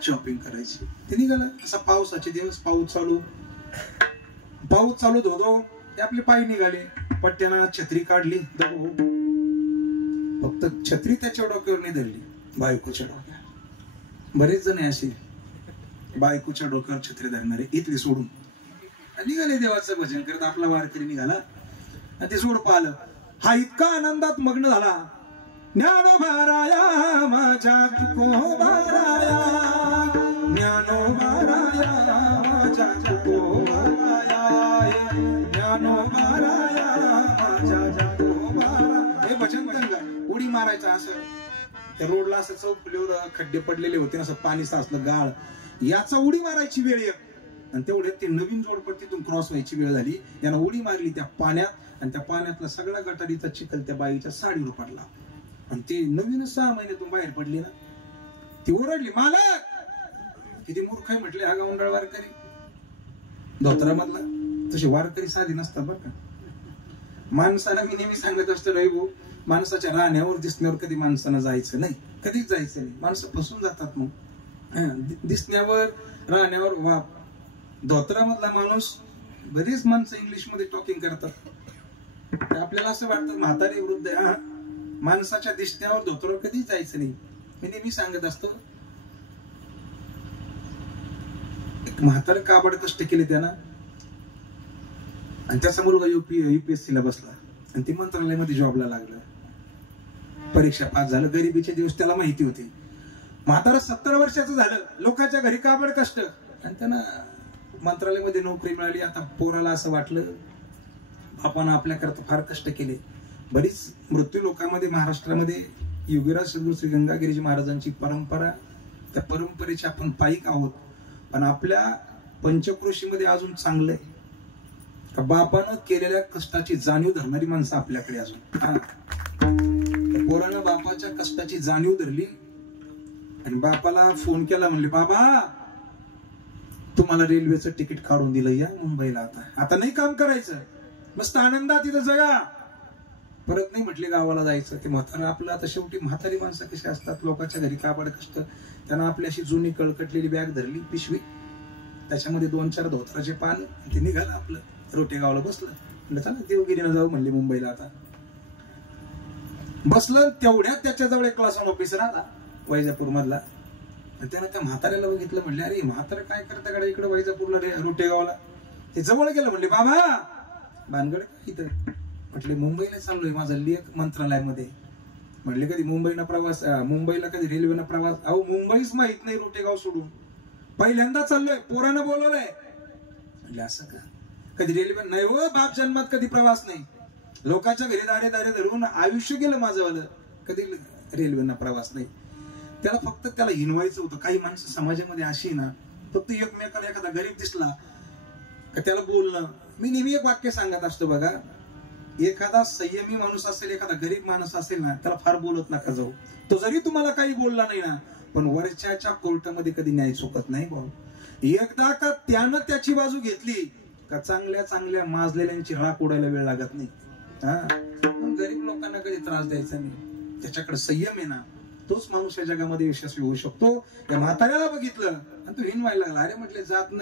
शॉपिंग करायची. ते निघालं. असा पावसाचे दिवस, पाऊस चालू धोधो. ते आपले पाय निघाले. पट्ट्यानं छत्री काढली, फक्त छत्री त्याच्या डोक्यावर नाही धरली, बायकोच्या डोक्यावर. बरेच जण असे बायकोच्या डोक्यावर छत्री धरणारे, इथली सोडून निघाले देवाचं भजन करत. आपला वारकरी निघाला आणि ते जोड पाहिलं. हा इतका आनंदात मग्न झाला. ज्ञानोबाराया माझ्या तुकोबाराया, ज्ञानोबाराया माझ्या तुकोबाराया, ज्ञानोबाराया माझ्या तुकोबाराया. हे भजन तर उडी मारायचं. असं त्या रोडला असं चौकलीवर खड्डे पडलेले होते, असं पाणी साचलं गाळ. याचा उडी मारायची वेळ येत. आणि तेवढ्यात ते नवीन जोडपं तिथून क्रॉस व्हायची वेळ झाली. यानं उडी मारली त्या पाण्यात. आणि त्या पाण्यातला सगळा गटारीचा चिखल त्या बाईच्या साडीवर पडला. आणि ती नवीन 6 महिन्यातून बाहेर पडली ना. ती ओरडली, मालक किती मूर्ख आहे म्हटले हा गावंडळ वारकरी धोत्रामधला. तसे वारकरी साधी नसतात बरं का. माणसाला मी नेहमी सांगत असतो, रविभाऊ माणसाच्या राहण्यावर दिसण्यावर कधी माणसानं जायचं नाही, कधीच जायचं नाही. माणसं फसून जातात. मग दिसण्यावर राहण्यावर वा. धोत्रामधला माणूस, बरेच माणसं इंग्लिश मध्ये टॉकिंग करतात. आपल्याला असं वाटतं म्हातारे वृद्ध आहे. माणसाच्या दिसण्यावर धोत्रावर कधीच जायचं नाही. मी नेहमी सांगत असतो, एक म्हातारे काबड कष्ट केले त्यानं, आणि त्याचा मुलगा UPSC ला बसला आणि ती मंत्रालयामध्ये जॉबला लागला. परीक्षा पास झालं. गरिबीचे दिवस त्याला माहिती होते. म्हातारा 70 वर्षाचं झालं, लोकांच्या घरी काबड कष्ट, आणि त्यांना मंत्रालयामध्ये नोकरी मिळाली. आता पोराला असं वाटलं बापानं आपल्याकरता फार कष्ट केले. बरीच मृत्यू लोकांमध्ये महाराष्ट्रामध्ये योगीराज सद्गुरू श्री गंगागिरीजी महाराजांची परंपरा, त्या परंपरेचे आपण पायिक आहोत. पण आपल्या पंचक्रोशीमध्ये अजून चांगलंय, बापानं केलेल्या कष्टाची जाणीव धरणारी माणसं आपल्याकडे अजून. पोरानं बापाच्या कष्टाची जाणीव धरली आणि बापाला फोन केला, म्हणले बाबा तुम्हाला रेल्वेचं तिकीट काढून दिलं, या मुंबईला. आता नाही काम करायचं, मस्त आनंदात तिथं जगा, परत नाही म्हटले गावाला जायचं. ते म्हातारा आपलं, आता शेवटी म्हातारी माणसं कशी असतात, लोकांच्या घरी काबाड कष्ट. त्यांना आपली अशी जुनी कळकटलेली बॅग धरली, पिशवी, त्याच्यामध्ये 2-4 धोत्राचे पान, ते निघालं आपलं रोटेगावला बसलं. म्हणलं चला देवगिरीनं जाऊ म्हणले मुंबईला. आता बसलं, तेवढ्यात त्याच्याजवळ एक क्लास 1 ऑफिसर आला वैजापूर मधला. त्यानं त्या म्हाताऱ्याला बघितलं, म्हणले अरे म्हातारा काय करता कडे इकडे वैजापूरला रोटेगावला. ते जवळ गेलं, म्हणले बाबा भानगड काय इथं. म्हटले मुंबईला चाललोय, माझा लेख मंत्रालयामध्ये. म्हणले कधी मुंबईनं प्रवास, मुंबईला कधी रेल्वेनं प्रवास? अहो मुंबईच माहित नाही रोटेगाव सोडून, पहिल्यांदा चाललोय, पोरानं बोलवलंय. म्हणले असं का? कधी रेल्वे नाही हो, बाप जन्मात कधी प्रवास नाही, लोकांच्या घरी दारे दारे धरून आयुष्य गेलं माझं, कधी रेल्वेनं प्रवास नाही. त्याला फक्त त्याला हिनवायचं होतं. काही माणसं समाजामध्ये अशी ना, फक्त एकमेकाला एखादा गरीब दिसला का त्याला बोलणं. मी नेहमी एक वाक्य सांगत असतो बघा, एखादा संयमी माणूस असेल, एखादा गरीब माणूस असेल ना, त्याला फार बोलत नका जाऊ. तो जरी तुम्हाला काही बोलला नाही ना, पण वरच्याच्या कोर्टामध्ये कधी न्याय चुकत नाही भाऊ. एकदा का त्यानं त्याची बाजू घेतली का चांगल्या चांगल्या माजलेल्यांची राख उडायला वेळ लागत नाही. गरीब लोकांना कधी त्रास द्यायचा नाही, त्याच्याकडे संयम आहे ना, तोच माणूस या जगामध्ये यशस्वी होऊ शकतो. त्या म्हाताऱ्याला बघितलं आणि तू हिनवायला लागला. अरे म्हटले जात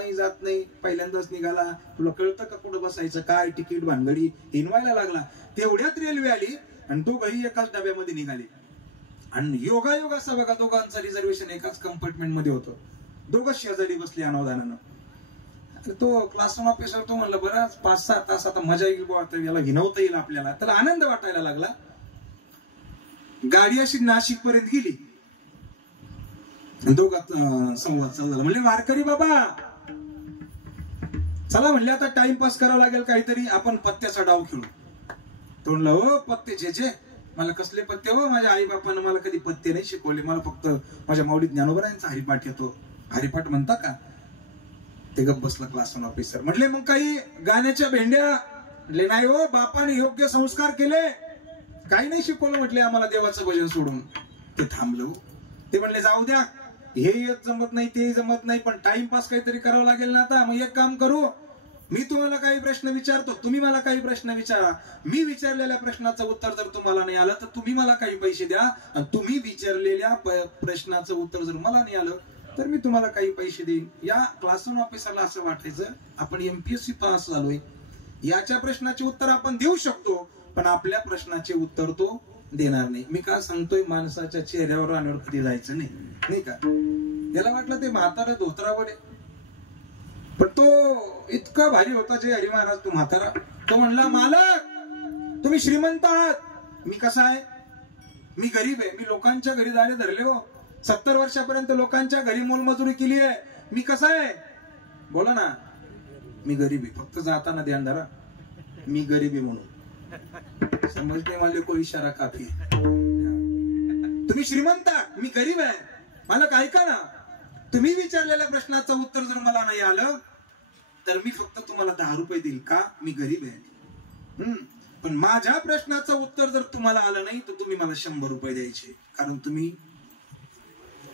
नाही, पहिल्यांदाच निघाला, तुला कळतं का कुठं बसायचं, काय तिकीट भानगडी, हिनवायला लागला. तेवढ्यात रेल्वे आली आणि दोघंही एकाच डब्यामध्ये निघाले. आणि योगायोग असा बघा, दोघांचं रिझर्वेशन एकाच कंपार्टमेंट मध्ये होतं, दोघं शेजारी बसले अनावधानानं. तो क्लास 1 ऑफिसर तो म्हणलं बरं 5-6 तास आता मजा येईल बुवा, याला हिनवता येईल आपल्याला. त्याला आनंद वाटायला लागला. गाडी अशी नाशिक पर्यंत गेली, दोघात संवाद चालला. म्हणले वारकरी बाबा चला, म्हणले आता टाइमपास करावा लागेल काहीतरी, आपण पत्त्याचा डाव खेळू. तो म्हणला हो पत्ते जे मला कसले पत्ते हो, माझ्या आई बापानं मला कधी पत्ते नाही शिकवले, मला फक्त माझ्या माऊली ज्ञानोबरायांचा हरिपाठ येतो. हरिपाठ म्हणता का? ते गप्प बसला क्लास 1 ऑफिसर. म्हटले मग काही गाण्याच्या भेंड्या? म्हटले नाही हो, बापाने योग्य संस्कार केले, काही नाही शिकवलं म्हटले आम्हाला देवाचं भजन सोडून. ते थांबलो. ते म्हणले जाऊ द्या, हे एक जमत नाही, ते जमत नाही, पण टाइमपास काहीतरी करावं लागेल ना. आता मग एक काम करू, मी तुम्हाला काही प्रश्न विचारतो, तुम्ही मला काही प्रश्न विचारा. मी विचारलेल्या प्रश्नाचं उत्तर जर तुम्हाला नाही आलं तर तुम्ही मला काही पैसे द्या, आणि तुम्ही विचारलेल्या प्रश्नाचं उत्तर जर मला नाही आलं तर मी तुम्हाला काही पैसे देईन. या क्लास 1 ऑफिसरला असं वाटायचं आपण MPSC पास झालोय, याच्या प्रश्नाचे उत्तर आपण देऊ शकतो, पण आपल्या प्रश्नाचे उत्तर तो देणार नाही. मी का सांगतोय, माणसाच्या चेहऱ्यावर राहण्यावर कधी जायचं नाही का. त्याला वाटलं ते म्हातारा धोत्रावर आहे, पण तो इतका भारी होता जे हरी महाराज तो म्हातारा. तो म्हणला मालक तुम्ही श्रीमंत आहात, मी कसा आहे, मी गरीब आहे, मी लोकांच्या घरी दारे धरले हो, 70 वर्षापर्यंत लोकांच्या घरी मोलमजुरी केली आहे, मी कसा आहे. बोला ना, मी गरीब आहे, फक्त जाताना ध्यान धरा मी गरीब आहे म्हणून, समजते मला कोई इशारा काफी. तुम्ही श्रीमंत, मी गरीब आहे. मला काय का ना, तुम्ही विचारलेल्या प्रश्नाचं उत्तर जर मला नाही आलं तर मी फक्त तुम्हाला 10 रुपये देईल का, मी गरीब आहे. पण माझ्या प्रश्नाचं उत्तर जर तुम्हाला आलं नाही तर तुम्ही मला 100 रुपये द्यायचे, कारण तुम्ही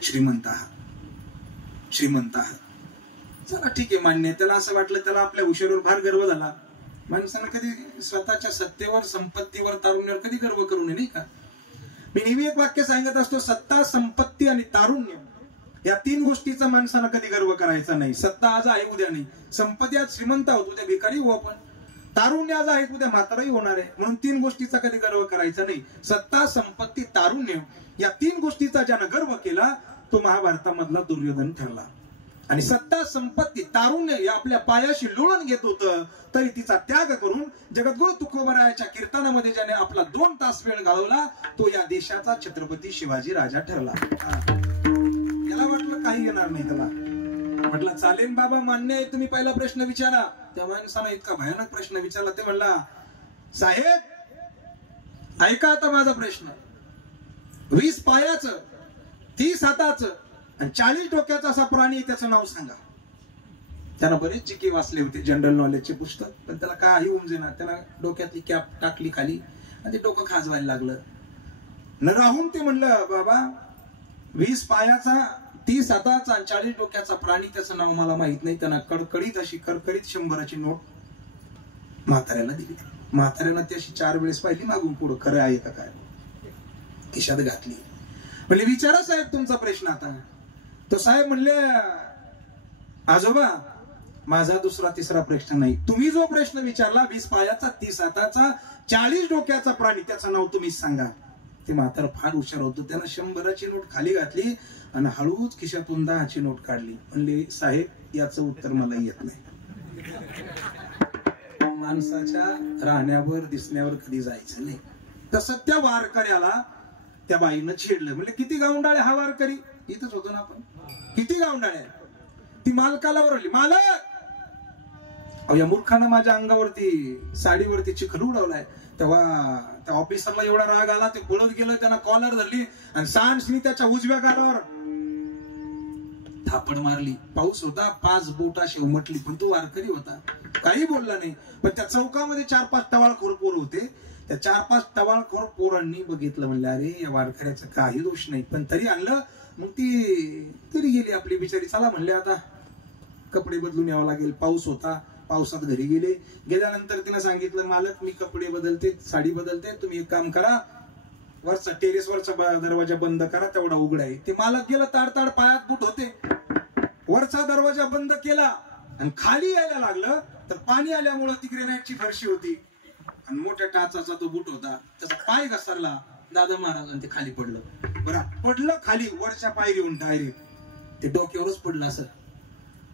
श्रीमंत आहात. चला ठीक आहे, मान्य. त्याला असं वाटलं, त्याला आपल्या हुशारीवर फार गर्व झाला. माणसानं कधी स्वतःच्या सत्तेवर, संपत्तीवर, तारुण्यावर कधी गर्व करू नये, नाही का. मी नेहमी एक वाक्य सांगत असतो, सत्ता, संपत्ती आणि तारुण्य या 3 गोष्टीचा माणसानं कधी गर्व करायचा नाही. सत्ता आज आहे, उद्या नाही. संपत्ती आज श्रीमंत आहोत, उद्या भिकारी होऊ आपण. तारुण्य आज आहे, उद्या म्हाताराही होणार आहे. म्हणून 3 गोष्टीचा कधी गर्व करायचा नाही. सत्ता, संपत्ती, तारुण्य या 3 गोष्टीचा ज्यानं गर्व केला तो महाभारतामधला दुर्योधन ठरला. आणि सत्ता संपत्ती तारुण्य या आपल्या पायाशी लोळण घेत होतं, तरी तिचा त्याग करून जगद्गुरु तुकोबरायाच्या कीर्तनामध्ये ज्याने आपला 2 तास वेळ घालवला तो या देशाचा छत्रपती शिवाजी राजा ठरला. त्याला वाटलं काही येणार नाही, त्याला म्हटलं चालेल बाबा, मान्य आहे, तुम्ही पहिला प्रश्न विचारा. त्या माणसानं इतका भयानक प्रश्न विचारला, ते म्हणला साहेब ऐका आता माझा प्रश्न, 20 पायाचं 30 हाताचं आणि 40 डोक्याचा असा प्राणी, त्याचं नाव सांगा. त्यानं बरेच चिके वाचले होते, जनरल नॉलेजचे पुस्तक, पण त्याला काही उमजेना. त्याला डोक्यातली कॅप टाकली खाली आणि ते डोकं खाजवायला लागलं. न राहून ते म्हणलं बाबा 20 पायाचा 30 हाताचा आणि 40 डोक्याचा प्राणी, त्याचं नाव मला माहित नाही. त्यांना कडकडीत अशी करकडीत 100ची नोट म्हाताऱ्याला दिली. म्हाताऱ्यानं ती अशी 4 वेळेस पाहिली मागून पुढं, खरं आहे का काय, खिशात घातली. म्हणले विचारा साहेब तुमचा प्रश्न आता. तो साहेब म्हणले आजोबा माझा दुसरा तिसरा प्रश्न नाही, तुम्ही जो प्रश्न विचारला 20 पायाचा 30 हाताचा 40 डोक्याचा प्राणी, त्याचं नाव तुम्हीच सांगा. ते म्हातारं फार हुशार होतं, त्यानं 100ची नोट खाली घातली आणि हळूच खिशातून 10ची नोट काढली. म्हणले साहेब याचं उत्तर मला येत नाही. माणसाच्या राहण्यावर दिसण्यावर कधी जायचं नाही. तसं त्या वारकऱ्याला त्या बाईनं छेडलं. म्हणजे किती गावंडाळे हा वारकरी, इथंच होतो ना आपण, किती गावंडाळे. ती मालकाला ओरडली, मालक या मूर्खानं माझ्या अंगावरती साडीवरती चिखल उडवलाय. तेव्हा त्या ऑफिसरला एवढा राग आला, ते पळत गेलं, त्यांना कॉलर धरली आणि सांडसनी त्याच्या उजव्या गालावर थापड मारली. पाऊस होता, 5 बोट अशी उमटली, पण तो वारकरी होता, काही बोलला नाही. पण त्या चौकामध्ये 4-5 टवाळखोर पोर होते. त्या 4-5 टवाळखोर पोरांनी बघितलं, म्हणलं अरे या वारकऱ्याचा काही दोष नाही, पण तरी आणलं. मग ती तरी गेली आपली बिचारी. चला म्हणले आता कपडे बदलून यावं लागेल. पाऊस होता, पावसात घरी गेले. गेल्यानंतर तिने सांगितलं मालक मी कपडे बदलते, साडी बदलते, तुम्ही एक काम करा, वरचा टेरेस वरचा दरवाजा बंद करा, तेवढा उघडा आहे. ते मालक गेलं, ताडताड पायात बूट होते, वरचा दरवाजा बंद केला आणि खाली यायला लागलं तर पाणी आल्यामुळं ती ग्रेनाईटची फरशी होती आणि मोठ्या टाचाचा तो बूट होता, त्याचा पाय घसरला. दादा महाराज आणि ते खाली पडलं. बरं पडलं खाली, वरच्या पायरीहून डायरेक्ट ते डोक्यावरच पडलं. असं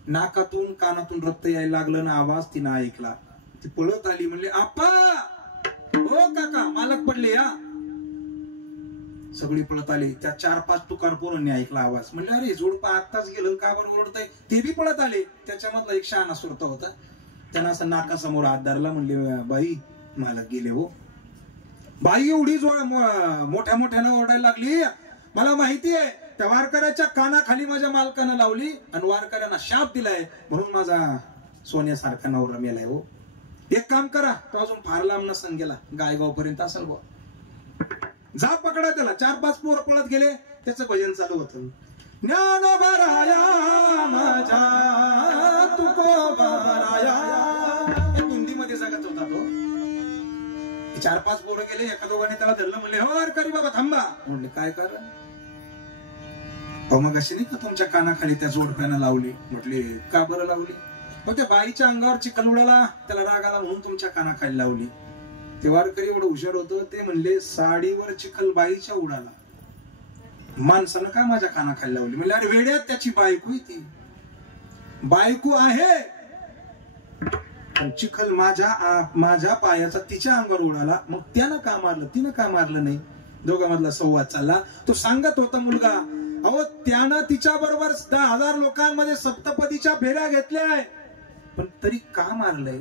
नाकातून कानातून रक्त यायला लागलं ना, आवाज तिनं ऐकला. ती पळत आली, म्हणले आप्पा ओ काका मालक पडले. या सगळी पळत आली. त्या 4-5 तुकार पोरांनी ऐकला आवाज. म्हणले अरे जोडपा आत्ताच गेलं, का बरं ओरडतंय. ते बी पळत आले. त्याच्यामधला एक शहाणा सुरता होता, त्यांना असं नाकासमोर हात धरला. म्हणले बाई मालक गेले हो. बाई एवढी मोठ्या मोठ्यानं ओरडायला लागली, मला माहिती आहे त्या वारकऱ्याच्या कानाखाली माझ्या मालकानं लावली आणि वारकऱ्यांना शाप दिलाय म्हणून माझा सोन्यासारखा नवरा मेलाय हो. एक काम करा, तो अजून फार लांब नसन गेला, गायगाव पर्यंत असेल बा, जा पकडा त्याला. 4-5 पोर पळत गेले. त्याचं भजन चालू होतं, ज्ञानोबराया माझ्या तुकोबराया, हिंदीमध्ये जगत होता तो. 4-5 पोरं गेले, एका दोघांनी त्याला धरलं. म्हणले हो वारकरी बाबा थांबा. म्हणले काय कर, मग अशी नाही का तुमच्या कानाखाली त्या जोडप्यानं लावली. म्हटले का बरं लावली. मग त्या बाईच्या अंगावर चिखल उडाला, त्याला राग आला म्हणून तुमच्या कानाखाली लावली. ते वारकरी एवढं हुशार होतं, ते म्हणले साडीवर चिखल बाईच्या उडाला, माणसानं का माझ्या कानाखाली लावली. म्हणले अरे वेड्यात, त्याची बायको आहे, ती बायको आहे, पण चिखल माझ्या पायाचा तिच्या अंगावर उडाला, मग त्यानं का मारलं, तिनं का मारलं नाही. दोघांमधला संवाद चालला. तो सांगत होता मुलगा, अहो त्यानं तिच्या बरोबर 10,000 लोकांमध्ये सप्तपदीच्या फेऱ्या घेतल्या आहे, पण तरी का मारलंय.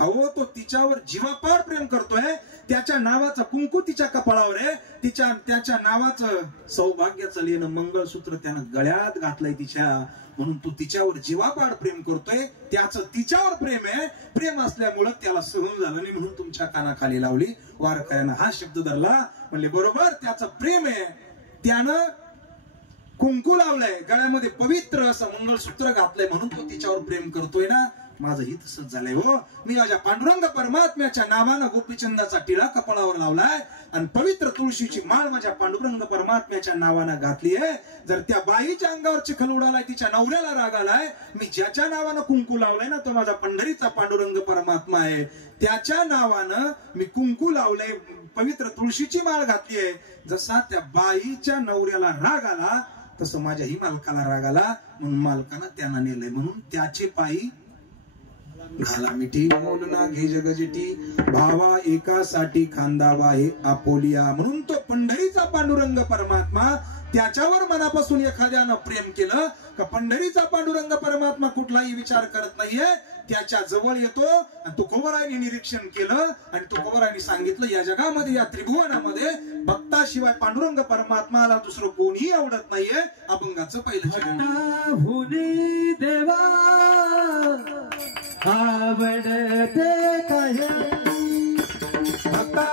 अहो तो तिच्यावर जीवापाड प्रेम करतोय, त्याच्या नावाचं कुंकू तिच्या कपाळावर आहे, त्याच्या नावाचं सौभाग्याचं लेणं मंगळसूत्र त्यानं गळ्यात घातलंय तिच्या, म्हणून तू तिच्यावर जीवापाड प्रेम करतोय. त्याचं तिच्यावर प्रेम आहे, प्रेम असल्यामुळं त्याला सहन झालं नाही म्हणून तुमच्या कानाखाली लावली. वारकऱ्यानं हा शब्द धरला. म्हणले बरोबर, त्याचं प्रेम आहे, त्यानं कुंकू लावलंय, गळ्यामध्ये पवित्र असं मंगळसूत्र घातलंय म्हणून तो तिच्यावर प्रेम करतोय ना. माझं ही तसंच झालंय हो. मी माझ्या पांडुरंग परमात्म्याच्या नावानं गोपीचंदाचा टिळा कपाळावर लावलाय आणि पवित्र तुळशीची माळ माझ्या पांडुरंग परमात्म्याच्या नावानं घातली आहे. जर त्या बाईच्या अंगावर चिखल उडालाय, तिच्या नवऱ्याला राग आलाय, मी ज्याच्या नावानं कुंकू लावलाय ना तो माझा पंढरीचा पांडुरंग परमात्मा आहे, त्याच्या नावानं मी कुंकू लावलंय, पवित्र तुळशीची माळ घातली आहे. जसा त्या बाईच्या नवऱ्याला राग आला तसं माझ्याही मालकाला राग आला, म्हणून मालकाला त्यांना नेलंय, म्हणून त्याचे पायी घाला मिठी मोलना घे जगजिटी, भावा एकासाठी खांदावा हे आपोलिया. म्हणून तो पंढरीचा पांडुरंग परमात्मा, त्याच्यावर मनापासून एखाद्यानं प्रेम केलं का पंढरीचा पांडुरंग परमात्मा कुठलाही विचार करत नाहीये, त्याच्या जवळ येतो. आणि तुकोबरायांनी निरीक्षण केलं आणि तुकोबरायांनी सांगितलं, या जगामध्ये या त्रिभुवनामध्ये भक्ताशिवाय पांडुरंग परमात्माला दुसरं कोणीही आवडत नाहीये. अभंगाचं पहिलं चरण. देवा आवडते काय भक्ता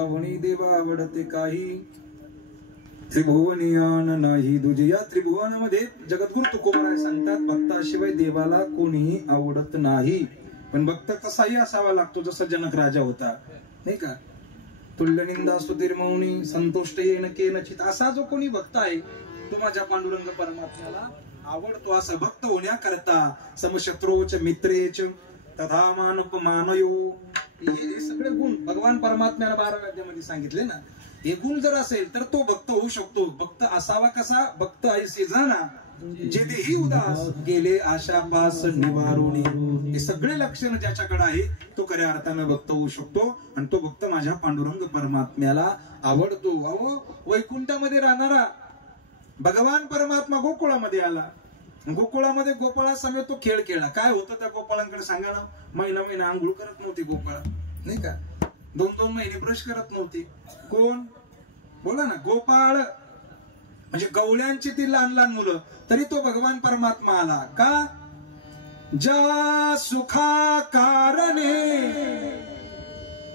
हुने देवा आवडते त्रिभुवनियान नाही दुजे. या त्रिभुवनामध्ये जगद्गुरु तुकोबराय सांगतात, भक्ताशिवाय देवाला कोणीही आवडत नाही. पण भक्त कसाही असावा लागतो, जसा जनक राजा होता नाही का. तुल्य निंदा स्तुतिर्मौनी संतुष्ट येन केनचित. असा जो कोणी भक्त आहे तो माझ्या पांडुरंग परमात्म्याला आवडतो. असं भक्त होण्याकरता समशत्रोच मित्रेच तथा मानयो, हे सगळे गुण भगवान परमात्म्याला 12 अध्यायामध्ये सांगितले ना. हे गुण जर असेल तर तो भक्त होऊ शकतो. भक्त असावा कसा, भक्त ऐसे जाना जे देही उदास गेले आशा पास निवारुनी. हे सगळे लक्षण ज्याच्याकडे आहे तो खऱ्या अर्थानं भक्त होऊ शकतो. आणि तो भक्त माझ्या पांडुरंग परमात्म्याला आवडतो. अहो, वैकुंठामध्ये राहणारा भगवान परमात्मा गोकुळामध्ये आला. गोकुळामध्ये गोपाळासमोर तो खेळ खेळला. काय होतं त्या गोपाळांकडे सांगा ना. महिना महिना आंघोळ करत नव्हती गोपाळ नाही का. 2-2 महिने ब्रश करत नव्हती. कोण बोला ना. गोपाळ म्हणजे गवळ्यांची ती लहान लहान मुलं. तरी तो भगवान परमात्मा आला का. ज्या सुखा कारणे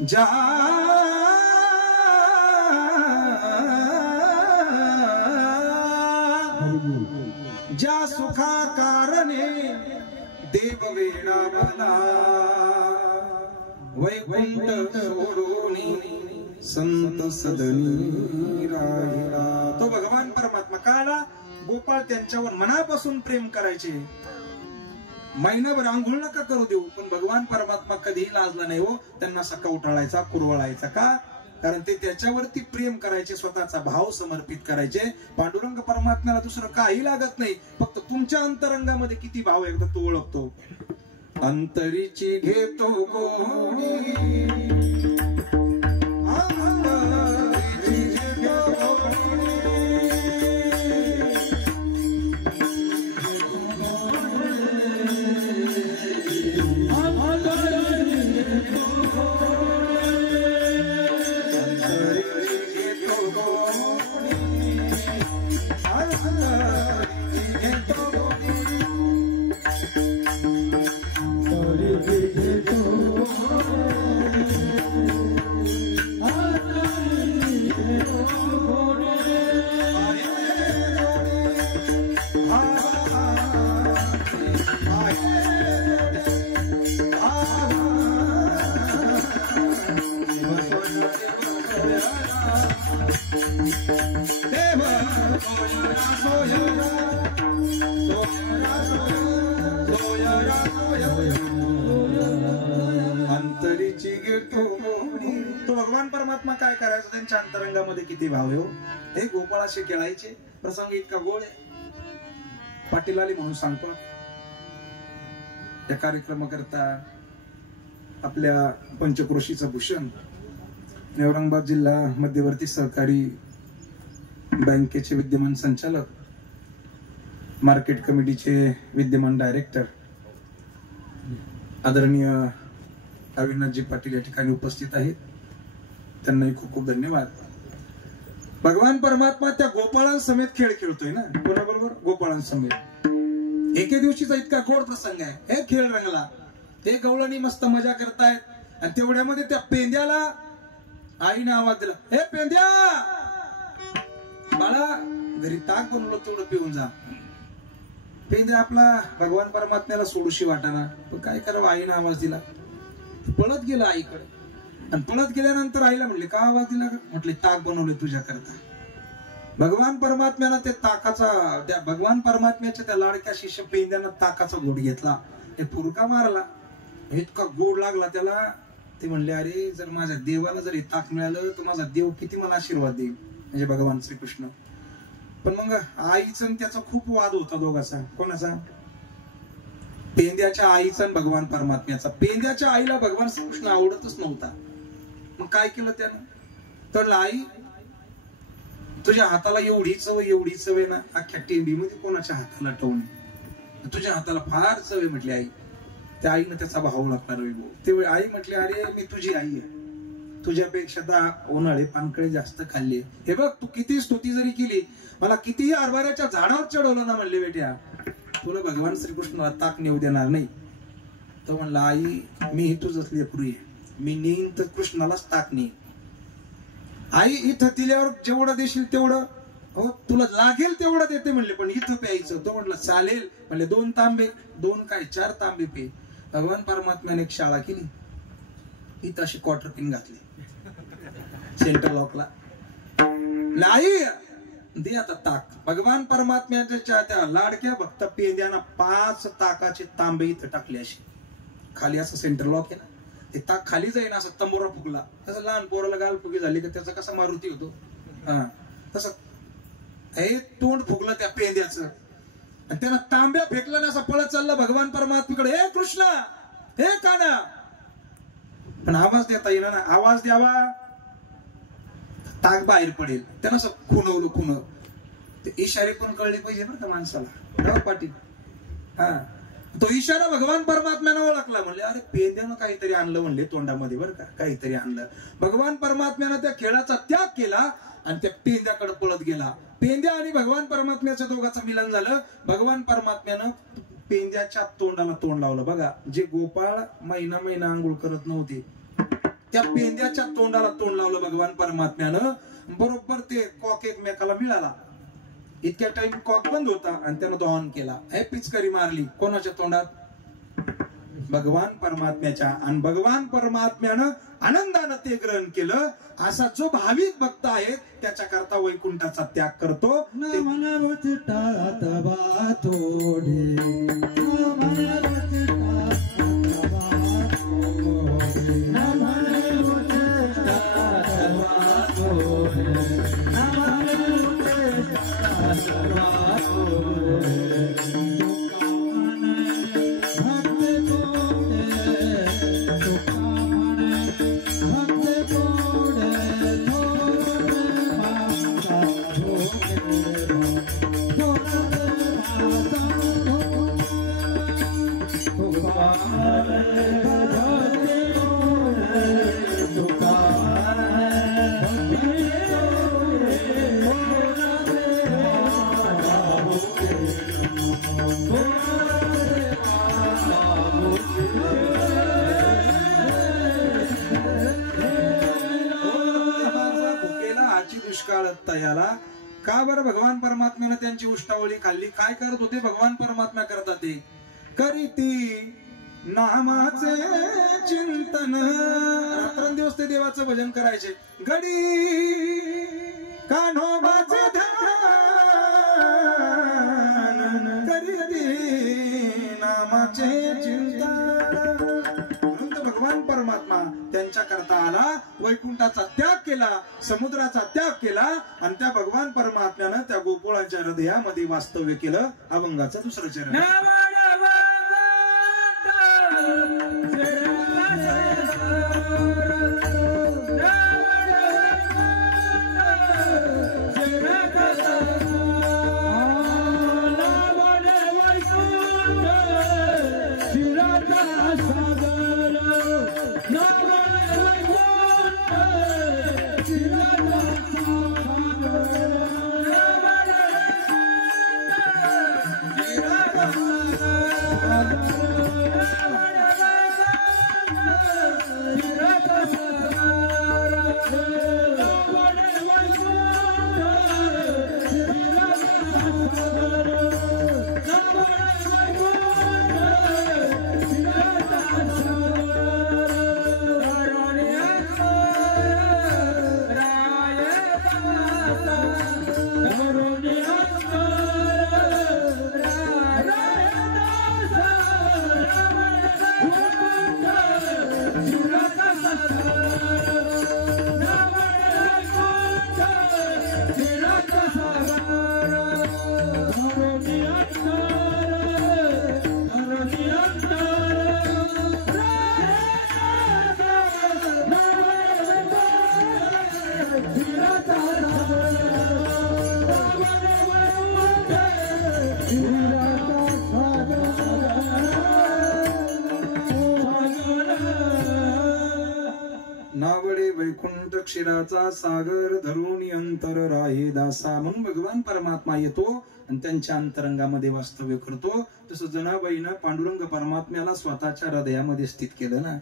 ज्या ज्या सुखा कारणे देव वेडावला वैकुंठ सोडून संत सदनी राहिला. तो भगवान परमात्मा का आला? गोपाळ त्यांच्यावर मनापासून प्रेम करायचे. महिनाभर आंघोळ नका करू देऊ, पण भगवान परमात्मा कधीही लाजला नाही हो. त्यांना सका उठाळायचा, कुरवळायचा. का? कारण ते त्याच्यावरती प्रेम करायचे, स्वतःचा भाव समर्पित करायचे. पांडुरंग परमात्म्याला दुसरं काही लागत नाही, फक्त तुमच्या अंतरंगामध्ये किती भाव आहे एकदा तो ओळखतो. अंतरीची घेतो गोडी अंतरीची घेतो. तो भगवान परमात्मा काय करायचं? त्यांच्या अंतरंगामध्ये किती भाव आहे हो. हे गोपाळाशी खेळायचे. प्रसंग इतका गोड आहे. पाटील आली म्हणून सांगतो. या कार्यक्रमाकरता आपल्या पंचक्रोशीचं भूषण औरंगाबाद जिल्हा मध्यवर्ती सहकारी बँकेचे विद्यमान संचालक, मार्केट कमिटीचे विद्यमान डायरेक्टर आदरणीय अविनाशजी पाटील या ठिकाणी उपस्थित आहेत. त्यांनाही खूप खूप धन्यवाद. भगवान परमात्मा त्या गोपाळांसमेत खेळ खेळतोय ना. कोणाबरोबर? गोपाळांसमेत. एके दिवशीचा इतका गोड प्रसंग आहे. हे खेळ रंगला, ते गवळणी मस्त मजा करतायत, आणि तेवढ्यामध्ये त्या पेंद्याला आईने आवाज दिला, हे पेंद्या, बाळा घरी ताक बनवलं, तेवढं पिऊन जा. पेंद्या आपला भगवान परमात्म्याला सोडूशी वाटाना, पण काय करावं, आईने आवाज दिला. पळत गेला आईकडे, आणि पळत गेल्यानंतर आईला म्हणले, का आवाज दिला? म्हटले, ताक बनवले तुझ्या करता. भगवान परमात्म्यानं ते ताकाचा, त्या भगवान परमात्म्याच्या त्या लाडक्या शिष्य पेंद्यानं ताकाचा घोट घेतला, ते फुरका मारला, इतका गोड लागला त्याला. ते म्हणले, अरे जर माझ्या देवाला जर ताक मिळालं तर माझा देव किती मला आशीर्वाद देईल, म्हणजे भगवान श्रीकृष्ण. पण मग आईचा त्याचा खूप वाद होता दोघांचा. कोणाचा? पेंद्याच्या आईचा आणि भगवान परमात्म्याचा. पेंद्याच्या आईला भगवान श्रीकृष्ण आवडतच नव्हता. मग काय केलं त्यानं? तर आई, तुझ्या हाताला एवढी चव आहे ना, अख्ख्या टेंबीमध्ये कोणाच्या हाताला टवणे, तुझ्या हाताला फार चव आहे म्हटली आई. त्या आईनं त्याचा भाव लागला रविभाऊ. ते आई म्हटले, अरे मी तुझी आई आहे, तुझ्यापेक्षा 10 उन्हाळे पानकळे जास्त खाल्ले. हे बघ, तू किती स्तुती जरी केली, मला कितीही हरभऱ्याच्या झाडावर चढवलं ना, म्हणले बेट्या, तुला भगवान श्रीकृष्णाला ताक नेऊ देणार नाही. तो म्हणला, आई मी तुझंच लेकरू आहे, मी नेईन तर कृष्णालाच ताक नेईन. आई इथं दिल्यावर जेवढं देशील तेवढं, हो तुला लागेल तेवढं देते म्हणले, पण इथं प्यायचं. तो म्हटलं चालेल. म्हणले 2 तांबे, 2 काय 4 तांबे पे. भगवान परमात्म्याने एक शाळा केली, इथं अशी क्वार्टर पिन घातली सेंटर लॉकला. आई दे आता ताक. भगवान परमात्म्याच्या त्या लाडक्या भक्त पेंद्याना 5 ताकाचे तांबे इथं टाकले, अशी खाली असं सेंटर लॉक आहे ना, ते ताक खाली जाईन असं तंबोरा फुगला. तसं लहान पोराला गाल फुगी झाली का त्याचा कसा मारुती होतो, हा तसं हे तोंड फुगलं त्या पेंद्याचं, आणि त्यानं तांब्या फेकला ना, असं पळत चालला भगवान परमात्म्याकडे, हे कृष्ण, हे काना. पण आवाज देता येईल ना, आवाज द्यावा ताक बाहेर पडेल. त्यानं असं खुणवलं. ते इशारे पण कळले पाहिजे बरं का माणसाला, पाटील. हा, तो इशारा भगवान परमात्म्यानं ओळखला. म्हणले, अरे पेंद्यानं काहीतरी आणलं म्हणले तोंडामध्ये, बरं का काहीतरी आणलं. भगवान परमात्म्यानं त्या खेळाचा त्याग केला आणि त्या पेंद्याकडे पळत गेला. पेंद्या आणि भगवान परमात्म्याच्या दोघांचं मिलन झालं. भगवान परमात्म्यानं पेंद्याच्या तोंडाला तोंड लावलं. बघा, जे गोपाळ महिना आंघोळ करत नव्हते, त्या पेंद्याच्या तोंडाला तोंड लावलं भगवान परमात्म्यानं. बरोबर ते कॉक एकमेकाला मिळाला. इतक्या टाइम कॉक बंद होता आणि त्यानं तो ऑन केला. हे पिचकारी मारली कोणाच्या तोंडात? भगवान परमात्म्याच्या, आणि भगवान परमात्म्यानं आनंदानं ते ग्रहण केलं. असा जो भाविक भक्त आहे त्याच्या करता वैकुंठाचा त्याग करतो. याला का बरं भगवान परमात्म्यानं त्यांची उष्टावळी खाल्ली? काय करत होते भगवान परमात्मा? करतात ते करीती नामाचे चिंतन, रात्रंदिवस ते देवाचं भजन करायचे. गडी कान्होबाचे ध्यान करीती नामाचे चिंतन. भगवान परमात्मा त्यांच्या करता आला, वैकुंठाचा त्याग केला, समुद्राचा त्याग केला, आणि त्या भगवान परमात्म्यानं त्या गोकुळाच्या हृदयामध्ये वास्तव्य केलं. अभंगाचं दुसरं चरण. नावडे वैकुंठ क्षीराचा सागर धरून अंतर राहे दासा. म्हणून भगवान परमात्मा येतो आणि त्यांच्या अंतरंगामध्ये वास्तव्य करतो. तसं जनाबाईनं पांडुरंग परमात्म्याला स्वतःच्या हृदयामध्ये स्थित केलं ना,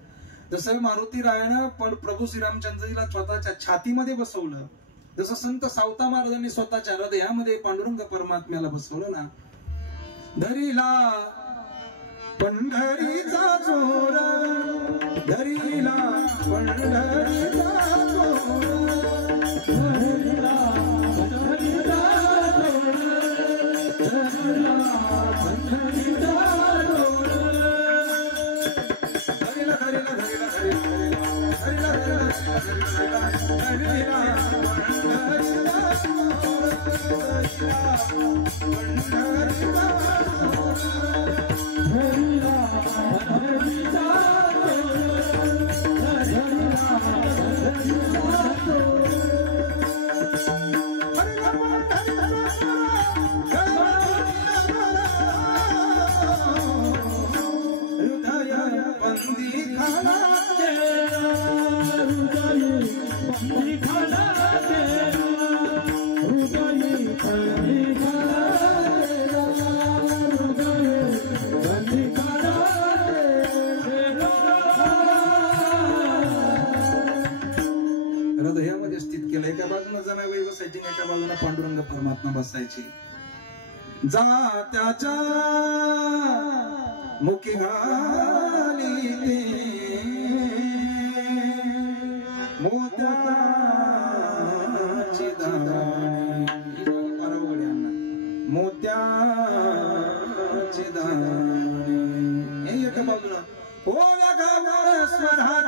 जसं मारुती रायानं प्रभू श्रीरामचंद्रजीला स्वतःच्या छातीमध्ये बसवलं, जसं संत सावता महाराजांनी स्वतःच्या हृदयामध्ये पांडुरंग परमात्म्याला बसवलं ना. धरीला पंढरीचा चोर, धरीला पंढरीचा चोर, धरीला पंढरीचा चोर, धरीला पंढरीचा चोर, धरीला धरीला धरीला धरीला धरीला धरीला पंढरीचा चोर, पंढरीचा हृदयामध्ये स्थित केलं. एका बाजूला जनाबाई बसायची, एका बाजूला पांडुरंग परमात्मा बसायची. जात्याच्या मुखी घाली ते मोत्याची दाणी, मोत्याची दाणी. हे एका बाजूला ओव्या गावाला स्वरात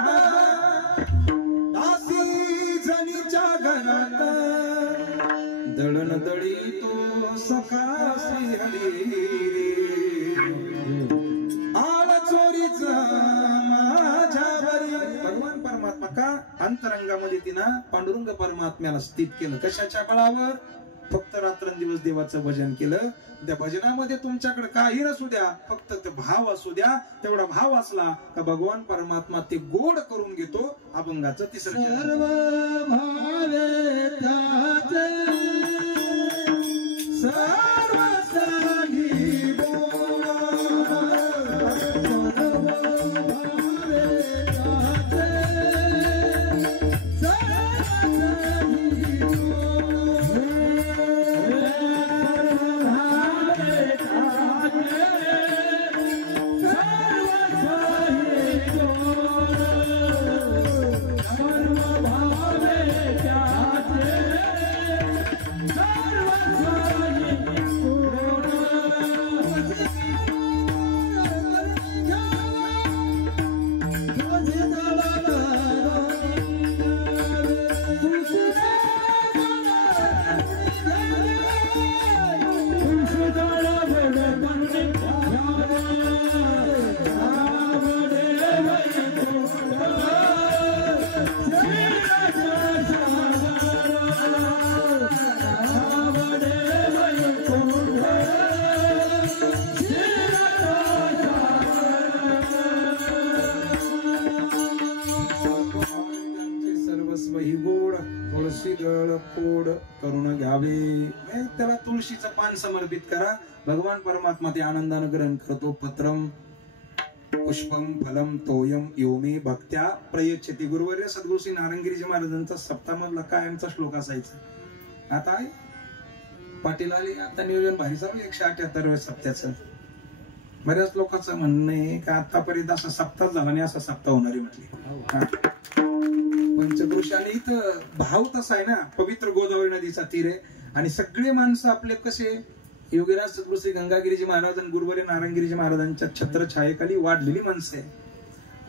दासी जनीच्या घरात दळण दळी तो सखा श्रीहरी आळ चोरीचा माझ्यावरी. भगवान परमात्मा का अंतरंगामध्ये तिनं पांडुरंग परमात्म्याला स्थित केलं. कशाच्या बळावर? फक्त रात्रंदिवस देवाचं भजन केलं. त्या भजनामध्ये तुमच्याकडे काही नसू द्या, फक्त ते भाव असू द्या. तेवढा भाव असला का भगवान परमात्मा ते गोड करून घेतो. अभंगाचं तिसरं सर्व भावे त्याचे सर्व साधी गोड, सर्व भावे त्याचे सर्व साधी गोड, कोड करून घ्यावे. त्याला तुळशीचं पान समर्पित करा. भगवान परमात्मा ते आनंदानं ग्रहण करतो. पत्रम पुष्पम फलम तोयम योमी भक्त्या प्रयच्छति. गुरुवर्य सद्गुरु श्री नारायणगिरीजी महाराजांचा सप्तामधला कायमचा श्लोक असायचा. आता आहे पाटील आले, आता नियोजन भारी चालू 178व्या सप्त्याचं. बऱ्याच लोकांचं म्हणणं आहे का आतापर्यंत असा सप्ताह झाला नाही, असा सप्ताह होणारी म्हटली. पंचपुरुषाने इथं भाव तसा आहे ना. पवित्र गोदावरी नदीचा तीर आहे आणि सगळे माणसं आपले कसे योगीराज सद्गुरु श्री गंगागिरीजी महाराज आणि गुरुवर्य नारायणगिरीजी महाराजांच्या छत्रछायेखाली वाढलेली माणसं आहे.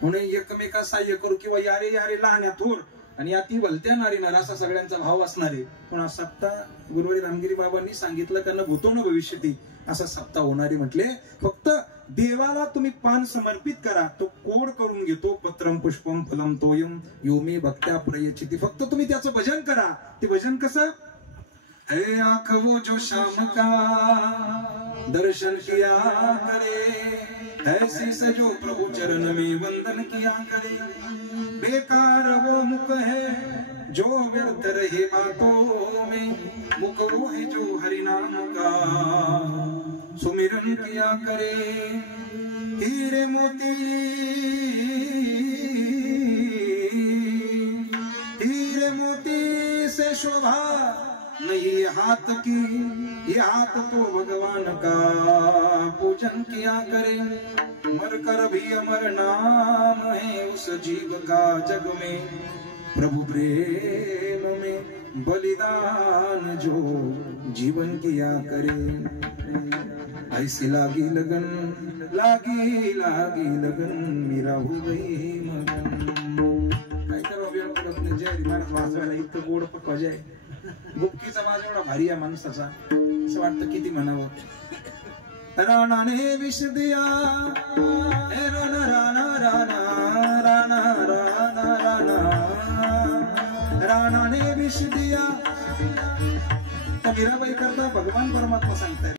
म्हणून एकमेका सहाय्य करू किंवा यारे यारे लहान्या थोर आणि अति भलत्या नारी नर असा सगळ्यांचा भाव असणार आहे. पण हा सप्ताह गुरुवर्य रामगिरी बाबांनी सांगितलं त्यांना भूतो न भविष्यती असा सप्ताह होणारी म्हटले. फक्त देवाला तुम्ही पान समर्पित करा, तो कोड करून घेतो. पत्रम पुष्पम फलम तोयम योमी भक्त्या प्रयच्छति. फक्त तुम्ही त्याचं भजन करा. ते भजन कसं? है आँख वो जो शाम का दर्शन किया करे, ऐसी से जो प्रभु चरण में वंदन किया करे. बेकार वो मुख है जो व्यर्थ रहे बातों में, मुख वो है जो हरि नाम का सुमिरन किया करे. हीरे मोती हीरे मोती से शोभा नहीं हाथ की, ये हाथ तो भगवान का पूजन किया करे. मर कर भी अमर नाम है उस जीव का जग में, प्रभु प्रेम में बलिदान जो जीवन किया करे. ऐसी लागी लगन लागी लागी लगन मेरा हो गई मगन. काय करावं वेळ पडत नाही. जय महाराज वाजवायला इतकं गोड पकवायचे आहे. गुप्कीचा आवाज एवढा भारी आहे माणसाचा, असं वाटतं किती म्हणावं. राणाने विष दिया राणा राणा राणा राणा राणा राणा राणाने विष दिया. तर मीराबाई करता भगवान परमात्मा सांगताय